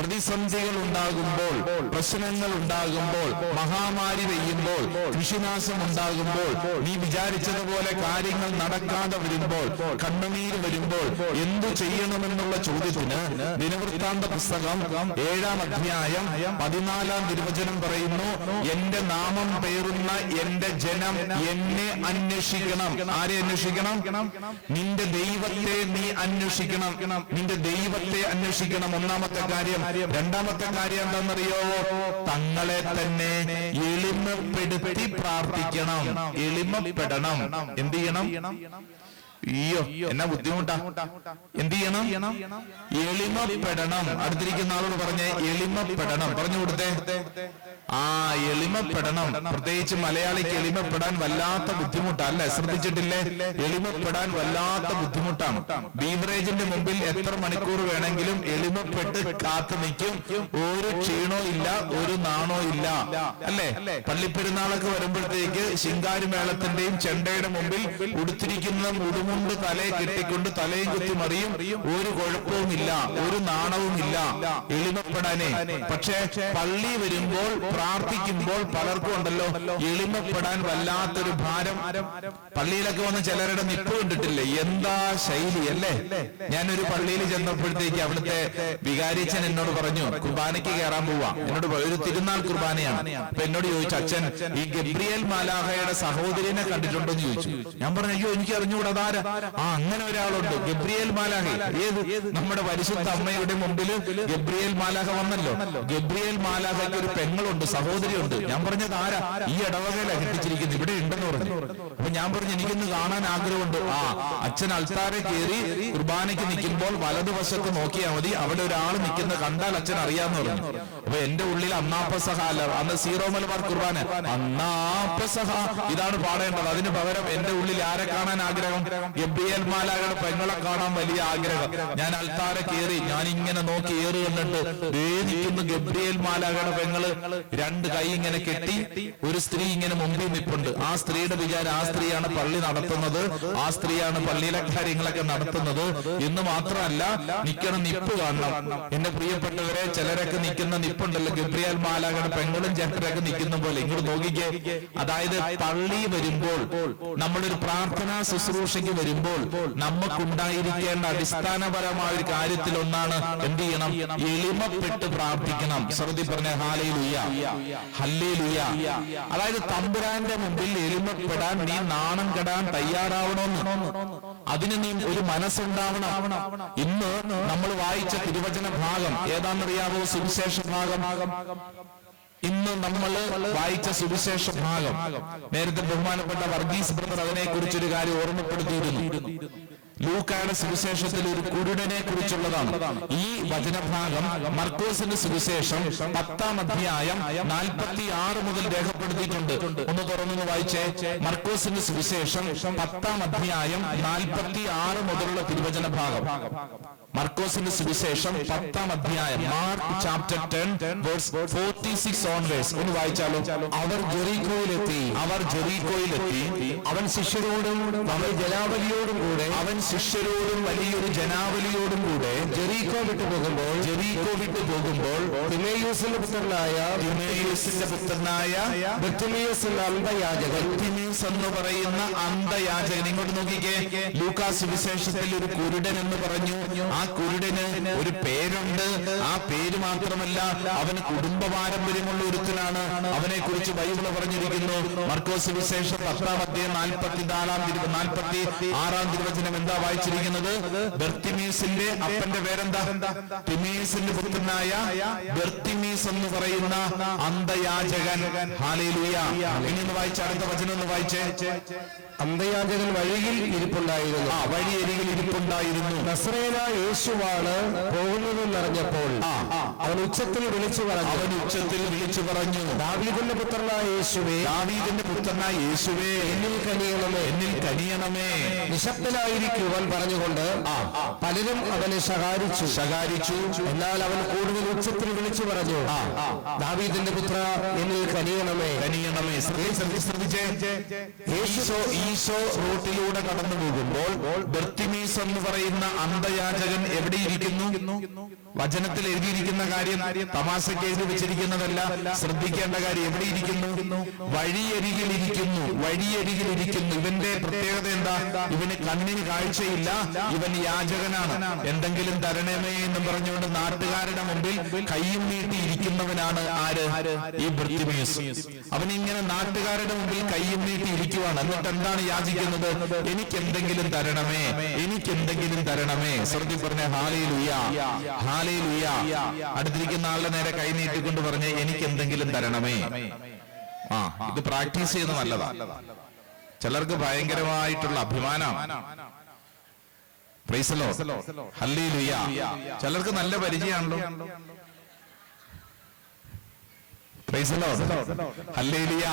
പ്രതിസന്ധികൾ ഉണ്ടാകുമ്പോൾ, പ്രശ്നങ്ങൾ ഉണ്ടാകുമ്പോൾ, മഹാമാരി പെയ്യുമ്പോൾ, കൃഷിനാശം ഉണ്ടാകുമ്പോൾ, നീ വിചാരിച്ചതുപോലെ കാര്യങ്ങൾ നടക്കാതെ വരുമ്പോൾ, കണ്ണുനീര് വരുമ്പോൾ എന്തു ചെയ്യണമെന്നുള്ള ചോദ്യത്തിന് ദിനവൃത്താന്ത പുസ്തകം 7-ാം അധ്യായം 14-ാം തിരുവചനം പറയുന്നു, എന്റെ നാമം പേറുന്ന എന്റെ ജനം എന്നെ അന്വേഷിക്കണം. ആരെ അന്വേഷിക്കണം? നിന്റെ ദൈവത്തെ നീ അന്വേഷിക്കണം. നിന്റെ ദൈവത്തെ അന്വേഷിക്കണം. ഒന്നാമത്തെ കാര്യം. രണ്ടാമത്തെ കാര്യം എന്താണെന്നറിയോ? തങ്ങളെ തന്നെ എളിമപ്പെടുത്തി പ്രാർത്ഥിക്കണം. എളിമപ്പെടണം. എന്ത് ചെയ്യണം? അയ്യോ, എന്നാ ബുദ്ധിമുട്ടാ. എന്ത് ചെയ്യണം? എളിമപ്പെടണം. അടുത്തിരിക്കുന്ന ആളോട് പറഞ്ഞേ, എളിമപ്പെടണം. പറഞ്ഞു കൊടുത്തേ. എളിമപ്പെടണം. പ്രത്യേകിച്ച് മലയാളിക്ക് എളിമപ്പെടാൻ വല്ലാത്ത ബുദ്ധിമുട്ടല്ലേ? ശ്രദ്ധിച്ചിട്ടില്ലേ? എളിമപ്പെടാൻ വല്ലാത്ത ബുദ്ധിമുട്ടാണ്. ബീവറേജിന്റെ മുമ്പിൽ എത്ര മണിക്കൂർ വേണമെങ്കിലും എളിമപ്പെട്ട് കാത്തു നിൽക്കും. ഒരു ക്ഷീണോ ഇല്ല, ഒരു നാണോ ഇല്ല, അല്ലേ? പള്ളിപ്പെരുന്നാളൊക്കെ വരുമ്പോഴത്തേക്ക് ശിങ്കാരിമേളത്തിന്റെയും ചെണ്ടയുടെ മുമ്പിൽ ഉടുത്തിരിക്കുന്ന മുടുമുണ്ട് തലയെ കെട്ടിക്കൊണ്ട് തലയും കുത്തി മറിയും. ഒരു കുഴപ്പവുമില്ല, ഒരു നാണവുമില്ല. എളിമപ്പെടാനേ. പക്ഷേ പള്ളി വരുമ്പോൾ, പ്രാർത്ഥിക്കുമ്പോൾ പലർക്കും ഉണ്ടല്ലോ എളിമപ്പെടാൻ വല്ലാത്തൊരു ഭാരം. പള്ളിയിലൊക്കെ വന്ന് ചിലരുടെ നിപ്പ് കണ്ടിട്ടില്ലേ? എന്താ ശൈലി അല്ലേ? ഞാനൊരു പള്ളിയിൽ ചെന്നപ്പോഴത്തേക്ക് അവിടുത്തെ വികാരിച്ചൻ എന്നോട് പറഞ്ഞു, കുർബാനയ്ക്ക് കയറാൻ പോവാ. എന്നോട് ഒരു തിരുനാൾ കുർബാനയാണ്. അപ്പൊ എന്നോട് ചോദിച്ചു, അച്ഛൻ ഈ ഗബ്രിയേൽ മാലാഖയുടെ സഹോദരിനെ കണ്ടിട്ടുണ്ടോ എന്ന് ചോദിച്ചു. ഞാൻ പറഞ്ഞു, അയ്യോ എനിക്ക് അറിഞ്ഞുകൂടാ, അതാരാ? അങ്ങനെ ഒരാളുണ്ട്, ഗബ്രിയേൽ മാലാഖ. ഏത്? നമ്മുടെ പരിശുദ്ധ അമ്മയുടെ മുമ്പിൽ ഗബ്രിയേൽ മാലാഖ വന്നല്ലോ. ഗബ്രിയേൽ മാലാഖയ്ക്ക് ഒരു പെങ്ങളുണ്ട്, സഹോദരിയുണ്ട്. ഞാൻ പറഞ്ഞത് ആരാ? ഈ ഇടവകയില കെട്ടിച്ചിരിക്കുന്നത്, ഇവിടെ ഉണ്ടെന്ന് പറഞ്ഞു. അപ്പൊ ഞാൻ പറഞ്ഞു, എനിക്കൊന്ന് കാണാൻ ആഗ്രഹമുണ്ട്. അച്ഛൻ അൾത്താരെ കയറി കുർബാനയ്ക്ക് നിൽക്കുമ്പോൾ വലതുവശത്ത് നോക്കിയാൽ മതി, അവിടെ ഒരാൾ നിൽക്കുന്ന കണ്ടാൽ അച്ഛൻ അറിയാന്ന് പറഞ്ഞു. അപ്പൊ എന്റെ ഉള്ളിൽ അന്നാപ്പസഹ അല്ല, അന്ന് സീറോ മലബാർ കുർബാന, അന്നാപ്പസഹ ഇതാണ് പാടേണ്ടത്. അതിന് പകരം എന്റെ ഉള്ളിൽ ആരെ കാണാൻ ആഗ്രഹം? ഗബ്രിയേൽ മാലാഖയുടെ പെങ്ങളെ കാണാൻ വലിയ ആഗ്രഹം. ഞാൻ അൾത്താരെ കയറി, ഞാൻ ഇങ്ങനെ നോക്കി ഏറ് കണ്ടിട്ട് നിൽക്കുന്നു ഗബ്രിയേൽ മാലാഖയുടെ പെങ്ങള്. രണ്ട് കൈ ഇങ്ങനെ കെട്ടി, ഒരു സ്ത്രീ ഇങ്ങനെ മുമ്പിൽ നിൽപ്പുണ്ട്. ആ സ്ത്രീയുടെ വിചാരം ആ സ്ത്രീയാണ് പള്ളി നടത്തുന്നത്, ആ സ്ത്രീയാണ് പള്ളിയിലെ കാര്യങ്ങളൊക്കെ നടത്തുന്നത് എന്ന് മാത്രമല്ല, നിൽക്കണ നിപ്പ് കാണണം. എന്റെ പ്രിയപ്പെട്ടവരെ, ചിലരൊക്കെ നിൽക്കുന്ന നിപ്പുണ്ടല്ലോ, ഗബ്രിയേൽ മാലാഖയുടെ പെങ്ങളും ചേട്ടരൊക്കെ നിൽക്കുന്ന പോലെ. ഇങ്ങോട്ട് നോക്കിക്കേ. അതായത് പള്ളി വരുമ്പോൾ, നമ്മളൊരു പ്രാർത്ഥനാ ശുശ്രൂഷയ്ക്ക് വരുമ്പോൾ നമുക്കുണ്ടായിരിക്കേണ്ട അടിസ്ഥാനപരമായ ഒരു കാര്യത്തിൽ ഒന്നാണ് എന്ത് ചെയ്യണം? എളിമപ്പെട്ട് പ്രാർത്ഥിക്കണം. ശ്രദ്ധി പറഞ്ഞ ഹല്ലേലൂയ, ഹല്ലേലൂയ. അതായത് തമ്പുരാന്റെ മുമ്പിൽ എളിമപ്പെടാൻ നീ നാണം കെടാൻ തയ്യാറാവണമെന്ന്. അതിന് നീ ഒരു മനസ്സുണ്ടാവണം. ഇന്ന് നമ്മൾ വായിച്ച തിരുവചന ഭാഗം ഏതാണെന്നറിയാവോ? സുവിശേഷ ഭാഗം. ഇന്ന് നമ്മൾ വായിച്ച സുവിശേഷ ഭാഗം, നേരത്തെ ബഹുമാനപ്പെട്ട വർഗീസ് ബ്രദർ അതിനെ കുറിച്ചൊരു കാര്യം ഓർമ്മപ്പെടുത്തിയിരുന്നു. ലൂക്കായുടെ സുവിശേഷത്തിൽ ഒരു കുരുടനെ കുറിച്ചുള്ളതാണ് ഈ വചനഭാഗം. മർക്കോസിന്റെ സുവിശേഷം 10-ാം അധ്യായം 46 മുതൽ രേഖപ്പെടുത്തിയിട്ടുണ്ട്. ഒന്ന് തുറന്നു വായിച്ചേ. മർക്കോസിന്റെ സുവിശേഷം 10-ാം അധ്യായം 46 മുതലുള്ള തിരുവചന ഭാഗം. മർക്കോസിന്റെ സുവിശേഷം 10-ാം അധ്യായം, മാർക്ക് ചാപ്റ്റർ 10 വേഴ്സ് 46 ഓൺവേഴ്സ്. ഒന്ന് വായിച്ചാലോ. അവർ ജെറീക്കോയിലെത്തി. അവൻ ശിഷ്യരോടും വലിയൊരു ജനാവലിയോടും കൂടെ ജെറീക്കോ വിട്ടു പോകുമ്പോൾ തിമേയൂസിന്റെ പുത്രനായ ബർത്തിമേയുസ് എന്ന അന്ധയാചകൻ, ബർത്തിമേയുസ് എന്ന് പറയുന്ന അന്ധയാചകൻ. ഇങ്ങോട്ട് നോക്കിക്കേ. ലൂക്കാസ് സുവിശേഷത്തിൽ ഒരു കുരുടൻ എന്ന് പറഞ്ഞു. ആ കുരുടന് ഒരു പേരുണ്ട്. ആ പേര് മാത്രമല്ല, അവന് കുടുംബ പാരമ്പര്യമുള്ള ഒരുത്തനാണ്. അവനെ കുറിച്ച് ബൈബിള് പറഞ്ഞിരിക്കുന്നു. മർക്കോസ് സുവിശേഷം 10-ാം അധ്യായം 46-ാം തിരുവചനം എന്താ വായിച്ചിരിക്കുന്നത്? ബർത്തിമേസിന്റെ അപ്പന്റെ പേരെന്താ? തിമേസിന്റെ പുത്രനായ ബർത്തിമേസ് എന്ന് പറയുന്ന അന്ധയാചകൻ. ഹല്ലേലൂയ. ഇനി ഒന്ന് വായിച്ച അടുത്ത വചനം ഒന്ന് വായിച്ചേ. അന്തയാചകൻ വഴിയിൽ ഇരിപ്പുണ്ടായിരുന്നു. വഴിയരികിൽ ഇരിപ്പുണ്ടായിരുന്നു. നസറേയനായ യേശുവാണ് പോകുന്നതെന്നറിഞ്ഞപ്പോൾ അവൻ ഉച്ചത്തിൽ വിളിച്ചു പറഞ്ഞു, ദാവീദിന്റെ പുത്രനായ യേശുവേ, എന്നിൽ കനിയണമേ. നിശബ്ദനായിരിക്കുവാൻ പറഞ്ഞുകൊണ്ട് പലരും അവനെ ശകാരിച്ചു. എന്നാൽ അവൻ കൂടുതൽ ഉച്ചത്തിൽ വിളിച്ചു പറഞ്ഞു, ദാവീദിന്റെ പുത്ര, എന്നിൽ കനിയണമേ. ശ്രദ്ധിച്ചേ, ഈശോ റോട്ടിലൂടെ കടന്നു പോകുമ്പോൾ ബർത്തിമീസ് എന്ന് പറയുന്ന അന്ധയാചകൻ എവിടെയിരിക്കുന്നു? വചനത്തിൽ എഴുതിയിരിക്കുന്ന കാര്യം തമാശയ്ക്ക് എഴുതി വെച്ചിരിക്കുന്നതല്ല. ശ്രദ്ധിക്കേണ്ട കാര്യം എവിടെയിരിക്കുന്നു? വഴിയരികിലിരിക്കുന്നു. ഇവന്റെ പ്രത്യേകത എന്താ? ഇവന് കണ്ണിന് കാഴ്ചയില്ല, ഇവൻ യാചകനാണ്. എന്തെങ്കിലും തരണമേ എന്ന് പറഞ്ഞുകൊണ്ട് നാട്ടുകാരുടെ മുമ്പിൽ കൈയും നീട്ടി ഇരിക്കുന്നവനാണ് ആര്? ഈ ബർത്തിമീസ്. അവനിങ്ങനെ നാട്ടുകാരുടെ മുമ്പിൽ കൈയും നീട്ടി ഇരിക്കുവാണ്. എന്നിട്ട് എന്താണ് യാചിക്കുന്നത്? എനിക്കെന്തെങ്കിലും തരണമേ. ശ്രദ്ധി പറഞ്ഞ ഹാലേലൂയ. അടുത്തിരിക്കുന്ന ആളുടെ നേരെ കൈ നീട്ടിക്കൊണ്ട് പറഞ്ഞ് എനിക്കെന്തെങ്കിലും തരണമേ. ഇത് പ്രാക്ടീസ് ചെയ്യുന്നത് നല്ലതാ. ചിലർക്ക് ഭയങ്കരമായിട്ടുള്ള അഭിമാനം. Praise the Lord. ഹല്ലേലൂയ. ചിലർക്ക് നല്ല പരിചയമാണല്ലോ. Praise the Lord. Hallelujah.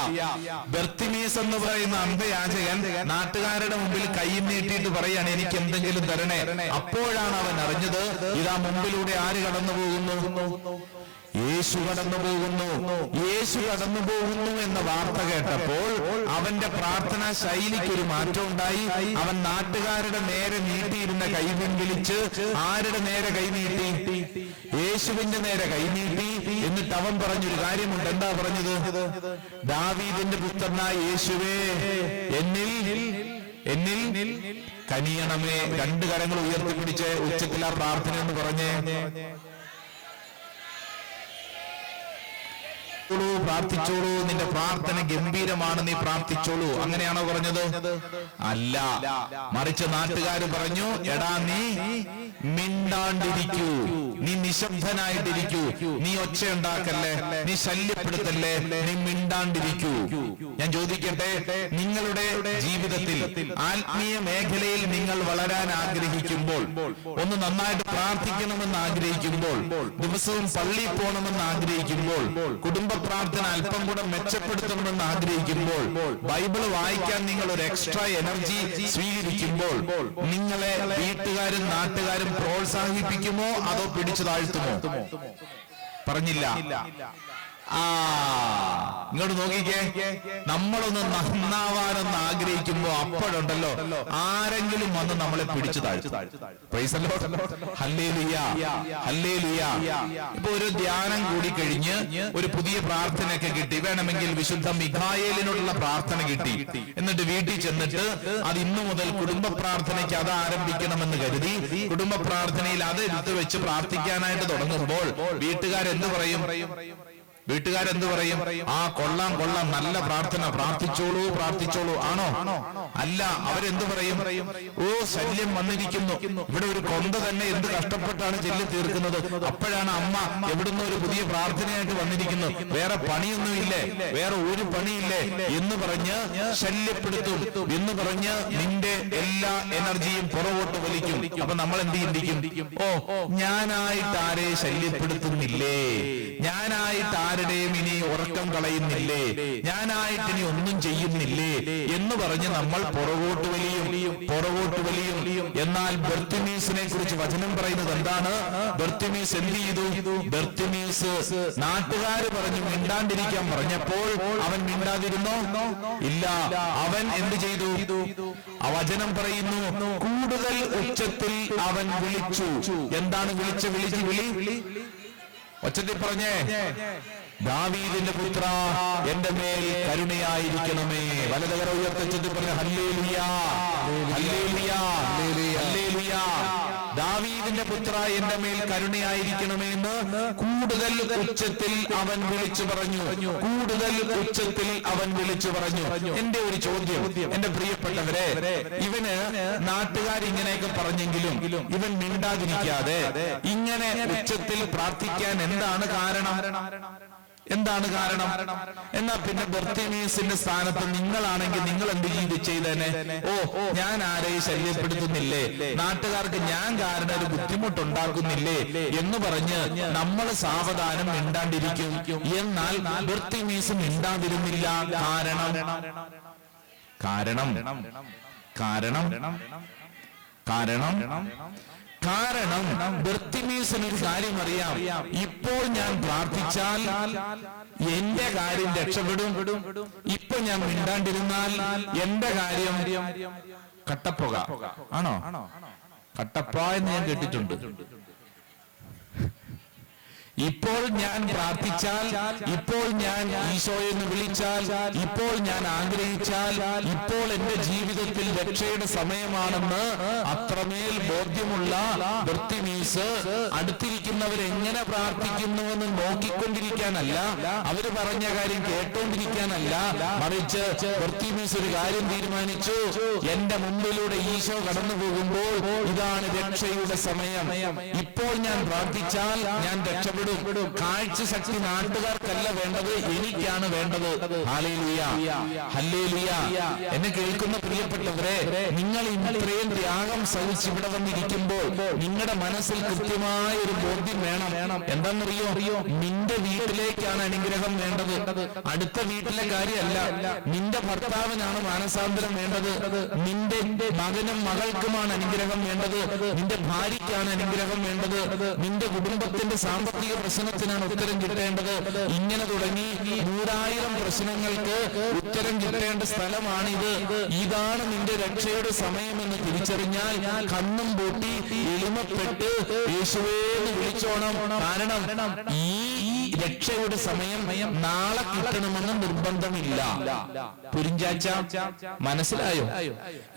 Bartimaeus എന്ന് പറയുന്ന അന്ധയാചകൻ നാട്ടുകാരുടെ മുമ്പിൽ കൈയും നീട്ടിയിട്ട് പറയാണ്, എനിക്ക് എന്തെങ്കിലും തരണേ. അപ്പോഴാണ് അവൻ അറിഞ്ഞത്, ഇതാ മുമ്പിലൂടെ ആര് കടന്നു പോകുന്നു? യേശു കടന്നു പോകുന്നു എന്ന വാർത്ത കേട്ടപ്പോൾ അവന്റെ പ്രാർത്ഥനാ ശൈലിക്ക് ഒരു മാറ്റം ഉണ്ടായി. അവൻ നാട്ടുകാരുടെ നേരെ നീട്ടിയിരുന്ന കൈ പിൻവലിച്ച് ആരുടെ നേരെ കൈനീട്ടി? യേശുവിന്റെ നേരെ കൈനീട്ടി. എന്നിട്ട് അവൻ പറഞ്ഞൊരു കാര്യമുണ്ട്. എന്താ പറഞ്ഞത്? ദാവീദിന്റെ പുത്രനായ യേശുവേ, എന്നിൽ കനിയണമേ. രണ്ട് കരങ്ങൾ ഉയർത്തിപ്പിടിച്ച് ഉച്ചത്തിൽ ആ പ്രാർത്ഥന എന്ന് പറഞ്ഞേ. പ്രാർത്ഥിച്ചോളൂ, നിന്റെ പ്രാർത്ഥന ഗംഭീരമാണ്, നീ പ്രാർത്ഥിച്ചോളൂ. അങ്ങനെയാണോ പറഞ്ഞത്? അല്ല, മറിച്ച് നാട്ടുകാർ പറഞ്ഞു, എടാ നീ മിണ്ടാണ്ടിരിക്കൂ, നീ നിശബ്ദനായിട്ടിരിക്കൂ, നീ ഒച്ച ഉണ്ടാക്കല്ലേ, നീ ശല്യപ്പെടുത്തല്ലേ, നീ മിണ്ടാണ്ടിരിക്കൂ. ഞാൻ ചോദിക്കട്ടെ, നിങ്ങളുടെ ജീവിതത്തിൽ ആത്മീയ മേഖലയിൽ നിങ്ങൾ വളരാൻ ആഗ്രഹിക്കുമ്പോൾ, ഒന്ന് നന്നായിട്ട് പ്രാർത്ഥിക്കണമെന്ന് ആഗ്രഹിക്കുമ്പോൾ, ദിവസവും പള്ളിയിൽ പോകണമെന്ന് ആഗ്രഹിക്കുമ്പോൾ, കുടുംബ പ്രാർത്ഥന അല്പം കൂടെ മെച്ചപ്പെടുത്തണമെന്ന് ആഗ്രഹിക്കുമ്പോൾ, ബൈബിള് വായിക്കാൻ നിങ്ങൾ ഒരു എക്സ്ട്രാ എനർജി സ്വീകരിക്കുമ്പോൾ, നിങ്ങളെ വീട്ടുകാരും നാട്ടുകാരും പ്രോത്സാഹിപ്പിക്കുമോ അതോ പിടിച്ചു താഴ്ത്തുമോ? പറഞ്ഞില്ല. ഇങ്ങോട്ട് നോക്കിക്കേ, നമ്മളൊന്ന് നന്നാവാനൊന്ന് ആഗ്രഹിക്കുമ്പോ അപ്പോഴുണ്ടല്ലോ ആരെങ്കിലും വന്ന് നമ്മളെ പിടിച്ചു താഴ്ത്തും. ഇപ്പൊ ഒരു ധ്യാനം കൂടി കഴിഞ്ഞ് ഒരു പുതിയ പ്രാർത്ഥനയൊക്കെ കിട്ടി, വേണമെങ്കിൽ വിശുദ്ധ മിഖായേലിനോടുള്ള പ്രാർത്ഥന കിട്ടി. എന്നിട്ട് വീട്ടിൽ ചെന്നിട്ട് അത് ഇന്നു മുതൽ കുടുംബ പ്രാർത്ഥനയ്ക്ക് അത് ആരംഭിക്കണമെന്ന് കരുതി കുടുംബ പ്രാർത്ഥനയിൽ അത് എടുത്തു വെച്ച് പ്രാർത്ഥിക്കാനായിട്ട് തുടങ്ങുമ്പോൾ വീട്ടുകാരെന്ത് പറയും? ആ കൊള്ളാം, നല്ല പ്രാർത്ഥന, പ്രാർത്ഥിച്ചോളൂ. ആണോ? അല്ല, അവരെന്ത് പറയും? ഓ, ശല്യം വന്നിരിക്കുന്നു, ഇവിടെ ഒരു കൊന്ത തന്നെ എന്ത് കഷ്ടപ്പെട്ടാണ് ചെല്ലി തീർക്കുന്നത്. അപ്പോഴാണ് അമ്മ എവിടുന്ന് ഒരു പുതിയ പ്രാർത്ഥനയായിട്ട് വന്നിരിക്കുന്നു, വേറെ പണിയൊന്നുമില്ലേ, വേറെ ഒരു പണിയില്ലേ എന്ന് പറഞ്ഞ് ശല്യപ്പെടുത്തും, എന്ന് പറഞ്ഞ് നിന്റെ എല്ലാ എനർജിയും പുറകോട്ട് വലിക്കും. അപ്പൊ നമ്മൾ എന്ത് ചിന്തിക്കും? ഓ, ഞാനായിട്ട് ആരെ ശല്യപ്പെടുത്തുന്നില്ലേ, ഞാനായിട്ട് ആരുടെയും ഇനി ഉറക്കം കളയുന്നില്ലേ, ഞാനായിട്ട് ഇനി ഒന്നും ചെയ്യുന്നില്ലേ എന്ന് പറഞ്ഞ് നമ്മൾ പുറകോട്ട് വലിയും. എന്നാൽ ബർത്തിമീസിനെ കുറിച്ച് വചനം പറയുന്നത് എന്താണ്? ബർത്തിമീസ് എന്ത് ചെയ്തു? ബർത്തിമീസ് നാട്ടുകാര് പറഞ്ഞു മിണ്ടാണ്ടിരിക്കാൻ പറഞ്ഞപ്പോൾ അവൻ മിണ്ടാതിരുന്നോ? ഇല്ല, അവൻ എന്ത് ചെയ്തു? ആ വചനം പറയുന്നു, കൂടുതൽ ഉച്ചത്തിൽ അവൻ വിളിച്ചു. എന്താണ് വിളി? ഒച്ചത്തിൽ പറഞ്ഞേ, ദാവീദിന്റെ പുത്ര, എന്റെ മേൽ കരുണയായിരിക്കണമേ. വലതുകര ഉയർത്തിച്ചിട്ട് പറഞ്ഞ ഹല്ലേലൂയ. ദാവീദിന്റെ പുത്ര, എന്റെ മേൽ കരുണയായിരിക്കണമേ എന്ന് കൂടുതൽ ഉച്ചത്തിൽ അവൻ വിളിച്ചു പറഞ്ഞു. എന്റെ ഒരു ചോദ്യം, എന്റെ പ്രിയപ്പെട്ടവരെ, ഇവന് നാട്ടുകാരിങ്ങനെയൊക്കെ പറഞ്ഞെങ്കിലും ഇവൻ മിണ്ടാതിരിക്കാതെ ഇങ്ങനെ ഉച്ചത്തിൽ പ്രാർത്ഥിക്കാൻ എന്താണ് കാരണം? എന്താണ് കാരണം? എന്നാ പിന്നെ ബർത്തിമീസിന്റെ സ്ഥാനത്ത് നിങ്ങളാണെങ്കിൽ നിങ്ങൾ എന്ത് ചെയ്തേനെ? ഓ, ഞാൻ ആരെയും ശല്യപ്പെടുത്തുന്നില്ലേ, നാട്ടുകാർക്ക് ഞാൻ കാരണം ഒരു ബുദ്ധിമുട്ടുണ്ടാക്കുന്നില്ലേ എന്ന് പറഞ്ഞ് നമ്മൾ സാവധാനം മിണ്ടാണ്ടിരിക്കും. എന്നാൽ ബർത്തിമീസ് മിണ്ടാതിരുന്നില്ല. കാരണം ബർത്തിമീസിന് ഒരു കാര്യം അറിയാം. ഇപ്പോൾ ഞാൻ പ്രാർത്ഥിച്ചാൽ എന്റെ കാര്യം രക്ഷപ്പെടും. ഇപ്പൊ ഞാൻ മിണ്ടാണ്ടിരുന്നാൽ എന്റെ കാര്യം കട്ടപ്പുക ആണോ? കട്ടപ്പ എന്ന് ഞാൻ കേട്ടിട്ടുണ്ട്. ഇപ്പോൾ ഞാൻ പ്രാർത്ഥിച്ചാൽ, ഇപ്പോൾ ഞാൻ ഈശോയെന്ന് വിളിച്ചാൽ, ഇപ്പോൾ ഞാൻ ആഗ്രഹിച്ചാൽ, ഇപ്പോൾ എന്റെ ജീവിതത്തിൽ രക്ഷയുടെ സമയമാണെന്ന് അത്രമേൽ ബോധ്യമുള്ള ബർത്തിമീസ് അടുത്തിരിക്കുന്നവരെങ്ങനെ പ്രാർത്ഥിക്കുന്നുവെന്ന് നോക്കിക്കൊണ്ടിരിക്കാനല്ല, അവര് പറഞ്ഞ കാര്യം കേട്ടോണ്ടിരിക്കാനല്ല, മറിച്ച് ബർത്തിമീസ് ഒരു കാര്യം തീരുമാനിച്ചു. എന്റെ മുമ്പിലൂടെ ഈശോ കടന്നു പോകുമ്പോൾ ഇതാണ് രക്ഷയുടെ സമയം. ഇപ്പോൾ ഞാൻ പ്രാർത്ഥിച്ചാൽ ഞാൻ രക്ഷപ്പെടും. കാഴ്ച ശക്തി നാട്ടുകാർക്കല്ല വേണ്ടത്, എനിക്കാണ് വേണ്ടത്. Hallelujah, hallelujah. എന്നെ കേൾക്കുന്ന പ്രിയപ്പെട്ടവരെ, നിങ്ങൾ ഇത്രയും ത്യാഗം സഹിച്ച് ഇവിടെ വന്നിരിക്കുമ്പോൾ നിങ്ങളുടെ മനസ്സിൽ കൃത്യമായ ഒരു ബോധ്യം വേണം. എന്താണെന്നറിയോ? നിന്റെ വീട്ടിലേക്കാണ് അനുഗ്രഹം വേണ്ടത്, അടുത്ത വീട്ടിലെ കാര്യമല്ല. നിന്റെ ഭർത്താവിനാണ് മാനസാന്തരം വേണ്ടത്, നിന്റെ മകനും മകൾക്കുമാണ് അനുഗ്രഹം വേണ്ടത്, നിന്റെ ഭാര്യയ്ക്കാണ് അനുഗ്രഹം വേണ്ടത്, നിന്റെ കുടുംബത്തിന്റെ സാമ്പത്തിക പ്രശ്നത്തിനാണ് ഉത്തരം കിട്ടേണ്ടത്. ഇങ്ങനെ തുടങ്ങി 100,000 പ്രശ്നങ്ങൾക്ക് ഉത്തരം കിട്ടേണ്ട സ്ഥലമാണിത്. ഇതാണ് നിന്റെ രക്ഷയുടെ സമയമെന്ന് തിരിച്ചറിഞ്ഞാൽ കണ്ണും പൂട്ടി എളിമപ്പെട്ട് യേശുവേന്ന് വിളിച്ചോണം. കാരണം ഈ രക്ഷയുടെ സമയം നാളെ കിട്ടണമെന്ന് നിർബന്ധമില്ല. പുരിഞ്ചാച്ച, മനസ്സിലായോ?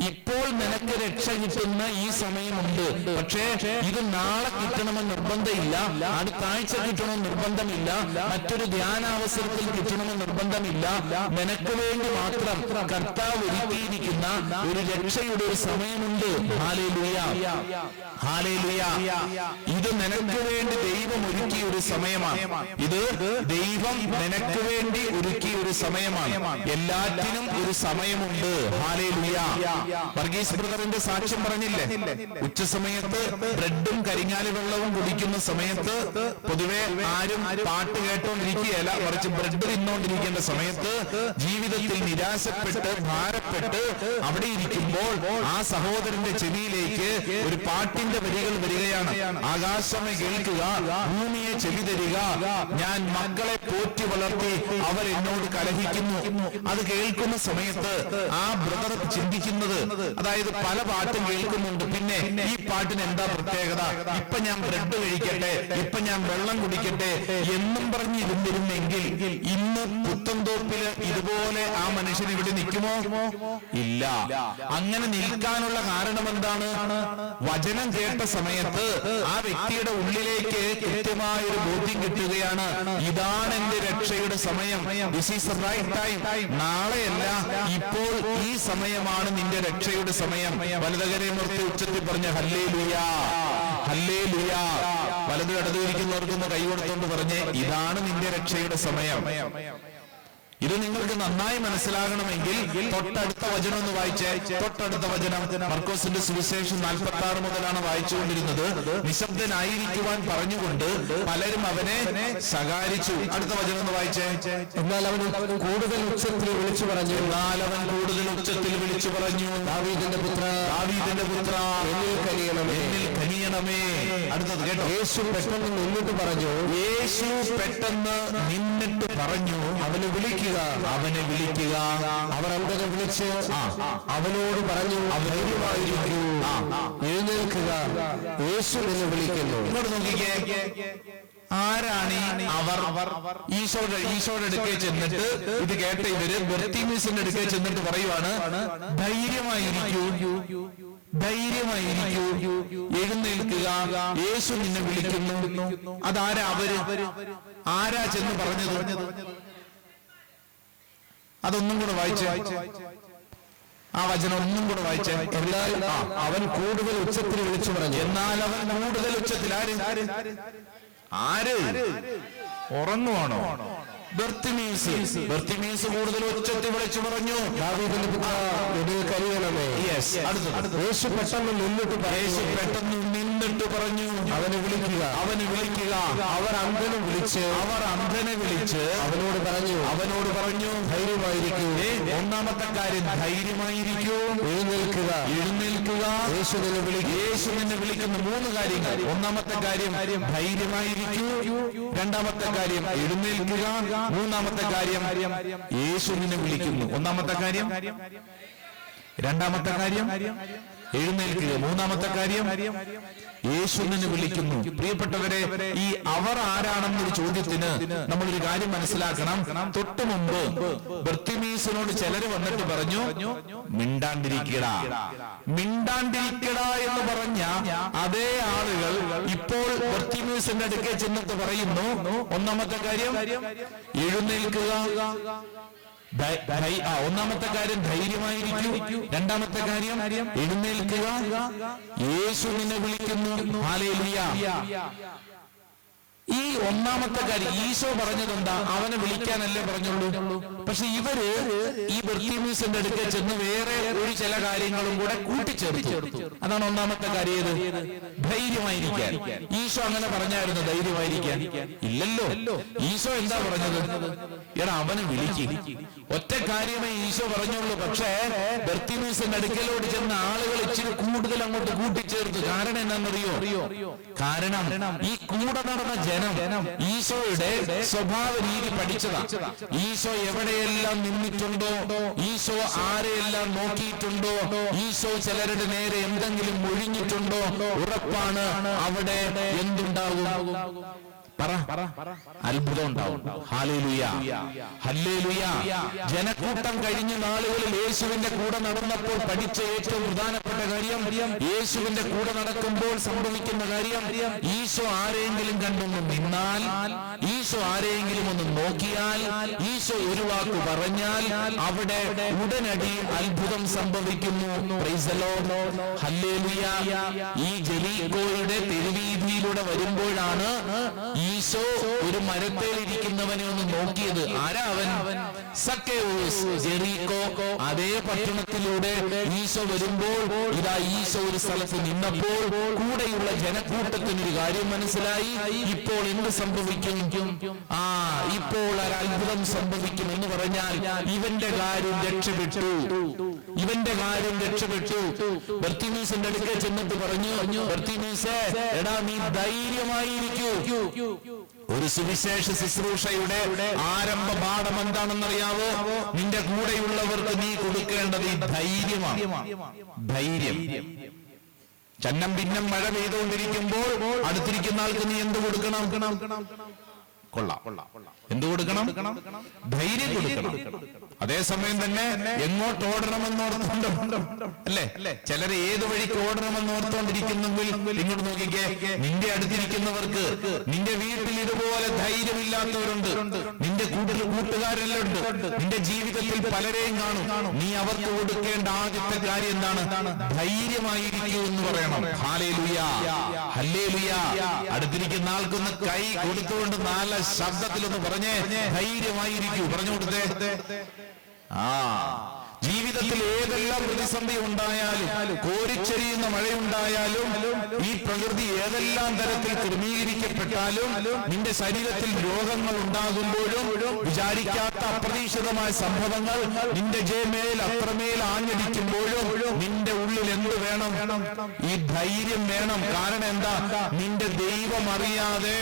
ഇപ്പോൾ നിനക്ക് രക്ഷ കിട്ടുന്ന ഈ സമയമുണ്ട്, പക്ഷേ ഇത് നാളെ കിട്ടണമെന്ന് നിർബന്ധമില്ല, അടുത്ത ആഴ്ച കിട്ടണമെന്ന് നിർബന്ധമില്ല, മറ്റൊരു ധ്യാനാവസരത്തിൽ കിട്ടണമെന്ന് നിർബന്ധമില്ല. നിനക്ക് വേണ്ടി മാത്രം കർത്താവ് ഒരുക്കിയിരിക്കുന്ന ഒരു രക്ഷയുടെ ഒരു സമയമുണ്ട്. Hallelujah, hallelujah. ഇത് നിനക്ക് വേണ്ടി ദൈവം ഒരുക്കിയ ഒരു സമയമാണ്. ഇത് ദൈവം നിനക്ക് വേണ്ടി ഒരുക്കിയ ഒരു സമയമാണ്. എല്ലാറ്റിനും ഒരു സമയമുണ്ട്. ഹല്ലേലൂയ. വർഗീസ് ബ്രദറിന്റെ സാക്ഷ്യം പറഞ്ഞില്ലേ, ഉച്ച സമയത്ത് ബ്രെഡും കരിങ്ങാലി വെള്ളവും കുടിക്കുന്ന സമയത്ത് പൊതുവെ ആരും പാട്ട് കേട്ടോണ്ടിരിക്കുകയല്ല, മറിച്ച് ബ്രെഡ് തിന്നോണ്ടിരിക്കേണ്ട സമയത്ത് ജീവിതത്തിൽ നിരാശപ്പെട്ട് ഭാരപ്പെട്ട് അവിടെ ഇരിക്കുമ്പോൾ ആ സഹോദരന്റെ ചെവിയിലേക്ക് ഒരു പാട്ടിന്റെ വരികൾ വരികയാണ്. ആകാശമേ കേൾക്കുക, ഭൂമിയെ ചെവി തരിക, ഞാൻ മക്കളെ പോറ്റി വളർത്തി അവർ എന്നോട് കലഹിക്കുന്നു. അത് കേൾക്കുന്ന സമയത്ത് ആ ബ്രദർ ചിന്തിക്കുന്നത്, അതായത് പല പാട്ടും കേൾക്കുന്നുണ്ട്, പിന്നെ ഈ പാട്ടിന് എന്താ പ്രത്യേകത, ഇപ്പൊ ഞാൻ ബ്രെഡ് കഴിക്കട്ടെ, ഇപ്പൊ ഞാൻ വെള്ളം കുടിക്കട്ടെ എന്നും പറഞ്ഞിരുന്നിരുന്നെങ്കിൽ ഇന്ന് പുത്തൻതോപ്പില് ഇതുപോലെ ആ മനുഷ്യൻ ഇവിടെ നിൽക്കുമോ? ഇല്ല. അങ്ങനെ നിൽക്കാനുള്ള കാരണം എന്താണ്? വചനം കേട്ട സമയത്ത് ആ വ്യക്തിയുടെ ഉള്ളിലേക്ക് കൃത്യമായ ഒരു ബോധ്യം കിട്ടുകയാണ്, ഇതാണ് എന്റെ രക്ഷയുടെ സമയം. This is the right time. നാളെയല്ല, ഇപ്പോൾ ഈ സമയമാണ് നിന്റെ രക്ഷയുടെ സമയം. വലതുകരെ നിർത്തി ഉച്ചത്തിൽ പറഞ്ഞ ഹല്ലേലൂയ, ഹല്ലേലൂയ. വലതു ഇടതുവരിക്കുന്നവർക്കൊന്ന് കൈ കൊടുത്തോണ്ട് പറഞ്ഞ് ഇതാണ് നിന്റെ രക്ഷയുടെ സമയം. ഇത് നിങ്ങൾക്ക് നന്നായി മനസ്സിലാകണമെങ്കിൽ തൊട്ടടുത്ത വചനം ഒന്ന് വായിച്ചേ. തൊട്ടടുത്ത വചനം മർക്കോസിന്റെ സുവിശേഷം 46 മുതലാണ് വായിച്ചുകൊണ്ടിരുന്നത്. നിശബ്ദനായിരിക്കുവാൻ പറഞ്ഞുകൊണ്ട് പലരും അവനെ ശകാരിച്ചു. അടുത്ത വചനം ഒന്ന് വായിച്ചേ. എന്നാൽ അവൻ കൂടുതൽ ഉച്ചത്തിൽ വിളിച്ചു പറഞ്ഞു, ദാവീദിന്റെ പുത്ര, ദാവീദിന്റെ പുത്ര, എന്നിൽ കനിയണമേ, എന്നിൽ കനിയണമേ. അടുത്തത് കേട്ടോ. യേശു പെട്ടെന്ന് നിന്നിട്ട് പറഞ്ഞു, അവനെ വിളിക്കുക, അവനെ വിളിക്കുക. അവർ അന്തരം വിളിച്ച് അവനോട് പറഞ്ഞു, ധൈര്യമായിരിക്കൂ, എഴുന്നേൽക്കുക, യേശു നിന്നെ വിളിക്കുന്നു. ഇങ്ങോട്ട് നോക്കിക്കേ, ആരാണ് അവർ? ഈശോയുടെ അടുക്കൽ ചെന്നിട്ട് ഇത് കേട്ട ഇവര് ബർത്തിമീസിന്റെ അടുക്കൽ ചെന്നിട്ട് പറയുവാണ്, ധൈര്യമായിരിക്കൂ, ധൈര്യമായിരിക്കൂ, എഴുന്നേൽക്കുക, യേശു നിന്നെ വിളിക്കുന്നു. അതാരാ അവര്? ആരാ ചെന്ന് പറഞ്ഞത്? അതൊന്നും കൂടെ വായിച്ചേ, ആ വചനം ഒന്നും കൂടെ വായിച്ചേ. എന്നാൽ അവൻ കൂടുതൽ ഉച്ചത്തിൽ വിളിച്ചു പറഞ്ഞു. എന്നാൽ അവൻ കൂടുതൽ ഉച്ചത്തിൽ, ആര്? ഉറങ്ങുവാണോ? ബർത്തിമീസ് കൂടുതൽ ഉച്ചത്തിൽ വിളിച്ചു പറഞ്ഞു, ദാവീദിന്റെ പുത്രാ, എന്നിൽ കനിയണമേ. അടുത്തത് യേശു പെട്ടെന്ന് നിന്നിട്ട് പറഞ്ഞു, അവനെ വിളിക്കുക. അവർ അന്ധനെ വിളിച്ച് അവനോട് പറഞ്ഞു ധൈര്യമായിരിക്കൂ. ഒന്നാമത്തെ കാര്യം ധൈര്യമായിരിക്കൂ, എഴുന്നേൽക്കുക. യേശു നിന്നെ വിളിക്കുന്നു. 3 കാര്യങ്ങൾ. ഒന്നാമത്തെ കാര്യം ധൈര്യമായിരിക്കൂ, രണ്ടാമത്തെ കാര്യം എഴുന്നേൽക്കുക, മൂന്നാമത്തെ കാര്യം യേശു നിന്നെ വിളിക്കുന്നു. ഒന്നാമത്തെ കാര്യം, രണ്ടാമത്തെ കാര്യം എഴുന്നേൽക്കുക, മൂന്നാമത്തെ കാര്യം യേശു നിന്നെ വിളിക്കുന്നു. പ്രിയപ്പെട്ടവരെ, ഈ അവർ ആരാണെന്നൊരു ചോദ്യത്തിന് നമ്മളൊരു കാര്യം മനസ്സിലാക്കണം. തൊട്ടു മുമ്പ് ബർത്തിമീസിനോട് ചിലര് വന്നിട്ട് പറഞ്ഞു, മിണ്ടാണ്ടിരിക്കടാ എന്ന് പറഞ്ഞ അതേ ആളുകൾ ഇപ്പോൾ ബർത്തിമീസിന്റെ അടുക്കൽ ചെന്നിട്ട് പറയുന്നു, ഒന്നാമത്തെ കാര്യം എഴുന്നേൽക്കുക, ഒന്നാമത്തെ കാര്യം ധൈര്യമായിരിക്കും, രണ്ടാമത്തെ കാര്യം എഴുന്നേൽക്കുക, യേശു നിന്നെ വിളിക്കുന്നു. ഹല്ലേലൂയ. ഈ ഒന്നാമത്തെ കാര്യം ഈശോ പറഞ്ഞതെന്താ? അവനെ വിളിക്കാനല്ലേ പറഞ്ഞുള്ളൂ. പക്ഷെ ഇവര് ഈ ബർത്തിമീസിന്റെ അടുക്കൽ ചെന്ന് വേറെ ഒരു ചില കാര്യങ്ങളും കൂടെ കൂട്ടിച്ചേർത്തു. അതാണ് ഒന്നാമത്തെ കാര്യം. ധൈര്യമായിരിക്കാൻ. ഈശോ അങ്ങനെ പറഞ്ഞായിരുന്നു ധൈര്യമായിരിക്കാൻ? ഇല്ലല്ലോ. ഈശോ എന്താ പറഞ്ഞത്? എടാ അവനെ വിളിക്കും. ഒറ്റ കാര്യമേ ഈശോ പറഞ്ഞുള്ളൂ. പക്ഷേ ബർത്തിമീസിന്റെ അടുക്കലോട് ചെന്ന ആളുകൾ ഇച്ചിരി കൂടുതൽ അങ്ങോട്ട് കൂട്ടിച്ചേർത്തു. കാരണം എന്താണെന്നറിയോ? കാരണം ഈ കൂടെ നടന്ന ജനം ഈശോയുടെ സ്വഭാവ രീതി പഠിച്ചതാ. ഈശോ എവിടെയെല്ലാം നിന്നിട്ടുണ്ടോ, ഈശോ ആരെയെല്ലാം നോക്കിയിട്ടുണ്ടോ, ഈശോ ചിലരുടെ നേരെ എന്തെങ്കിലും ഒഴിഞ്ഞിട്ടുണ്ടോ, ഉറപ്പാണ് അവിടെ എന്തുണ്ടാകും? അത്ഭുതം ഉണ്ടാവും. Hallelujah, hallelujah. ജനക്കൂട്ടം കഴിഞ്ഞ നാളുകളിൽ യേശുവിന്റെ കൂടെ നടന്നപ്പോൾ പഠിച്ച ഏറ്റവും പ്രധാനപ്പെട്ട കാര്യം, യേശുവിന്റെ കൂടെ നടക്കുമ്പോൾ സംഭവിക്കുന്ന കാര്യം, ഈശോ ആരെയെങ്കിലും കണ്ടൊന്ന് നിന്നാൽ, ഈശോ ആരെയെങ്കിലും ഒന്ന് നോക്കിയാൽ, ഈശോ ഒരു വാക്ക് പറഞ്ഞാൽ അവിടെ ഉടനടി അത്ഭുതം സംഭവിക്കുന്നു. Price the Lord, hallelujah. ഈ ജെറിക്കോയുടെ തെരുവീതിയിലൂടെ വരുമ്പോഴാണ് ഈശോ ഒരു മരത്തേലിരിക്കുന്നവനെ ഒന്ന് നോക്കിയത്. ആരാ അവൻ? സക്കേവൂസ്. ജെറിക്കോ അതേ പട്ടണത്തിലൂടെ ഈശോ വരുമ്പോൾ ഇതാ ഈശോ ഒരു സ്ഥലത്ത് നിന്നപ്പോൾ കൂടെയുള്ള ജനക്കൂട്ടത്തിനൊരു കാര്യം മനസ്സിലായി. ഇപ്പോൾ എന്ത് സംഭവിക്കും? ഇപ്പോൾ ഒരു അത്ഭുതം സംഭവിക്കും എന്ന് പറഞ്ഞാൽ ഇവന്റെ കാര്യം രക്ഷപ്പെട്ടു. ബർത്തിമീസിന്റെ അടുക്കൽ ചെന്നിട്ട് പറഞ്ഞു, ബർത്തിമീസേ, എടാ നീ ധൈര്യമായിരിക്കൂ. ഒരു സുവിശേഷ ശുശ്രൂഷയുടെ ആരംഭ പാഠം എന്താണെന്നറിയാവോ? നിന്റെ കൂടെയുള്ളവർക്ക് നീ കൊടുക്കേണ്ടത് ഈ ധൈര്യമാണ്. ധൈര്യം. ചന്നം ഭിന്നം മഴ പെയ്തുകൊണ്ടിരിക്കുമ്പോൾ അടുത്തിരിക്കുന്ന ആൾക്ക് നീ എന്ത് കൊടുക്കണം? കൊള്ളാം. എന്ത് കൊടുക്കണം? ധൈര്യം കൊടുക്കണം. അതേസമയം തന്നെ എങ്ങോട്ട് ഓടണമെന്നോർത്തുണ്ട് അല്ലേ? ചിലർ ഏത് വഴിക്ക് ഓടണമെന്നോർത്തോണ്ടിരിക്കുന്നെങ്കിൽ ഇങ്ങോട്ട് നോക്കിക്കേ, നിന്റെ അടുത്തിരിക്കുന്നവർക്ക്, നിന്റെ വീട്ടിൽ ഇതുപോലെ ധൈര്യമില്ലാത്തവരുണ്ട്, നിന്റെ കൂട്ടുകാരെല്ലാം ഉണ്ട്, നിന്റെ ജീവിതത്തിൽ പലരെയും കാണും. നീ അവർക്ക് കൊടുക്കേണ്ട ആദ്യത്തെ കാര്യം എന്താണ്? ധൈര്യമായിരിക്കൂ എന്ന് പറയണം. Hallelujah, hallelujah. അടുത്തിരിക്കുന്ന ആൾക്കൊന്ന് കൈ കൊടുത്തുകൊണ്ട് നല്ല ശബ്ദത്തിലൊന്ന് പറഞ്ഞേ, ധൈര്യമായിരിക്കൂ. പറഞ്ഞു കൊടുത്തേ. ജീവിതത്തിൽ ഏതെല്ലാം പ്രതിസന്ധി ഉണ്ടായാലും, കോരിച്ചെരിയുന്ന മഴയുണ്ടായാലും, ഈ പ്രകൃതി ഏതെല്ലാം തരത്തിൽ ക്രമീകരിക്കപ്പെട്ടാലും, നിന്റെ ശരീരത്തിൽ രോഗങ്ങൾ ഉണ്ടാകുമ്പോഴും, വിചാരിക്കാത്ത അപ്രതീക്ഷിതമായ സംഭവങ്ങൾ നിന്റെ മേൽ അത്രമേൽ ആഞ്ഞടിക്കുമ്പോഴും നിന്റെ ഉള്ളിൽ എന്ത് വേണം? ഈ ധൈര്യം വേണം. കാരണം എന്താ? നിന്റെ ദൈവം അറിയാതെ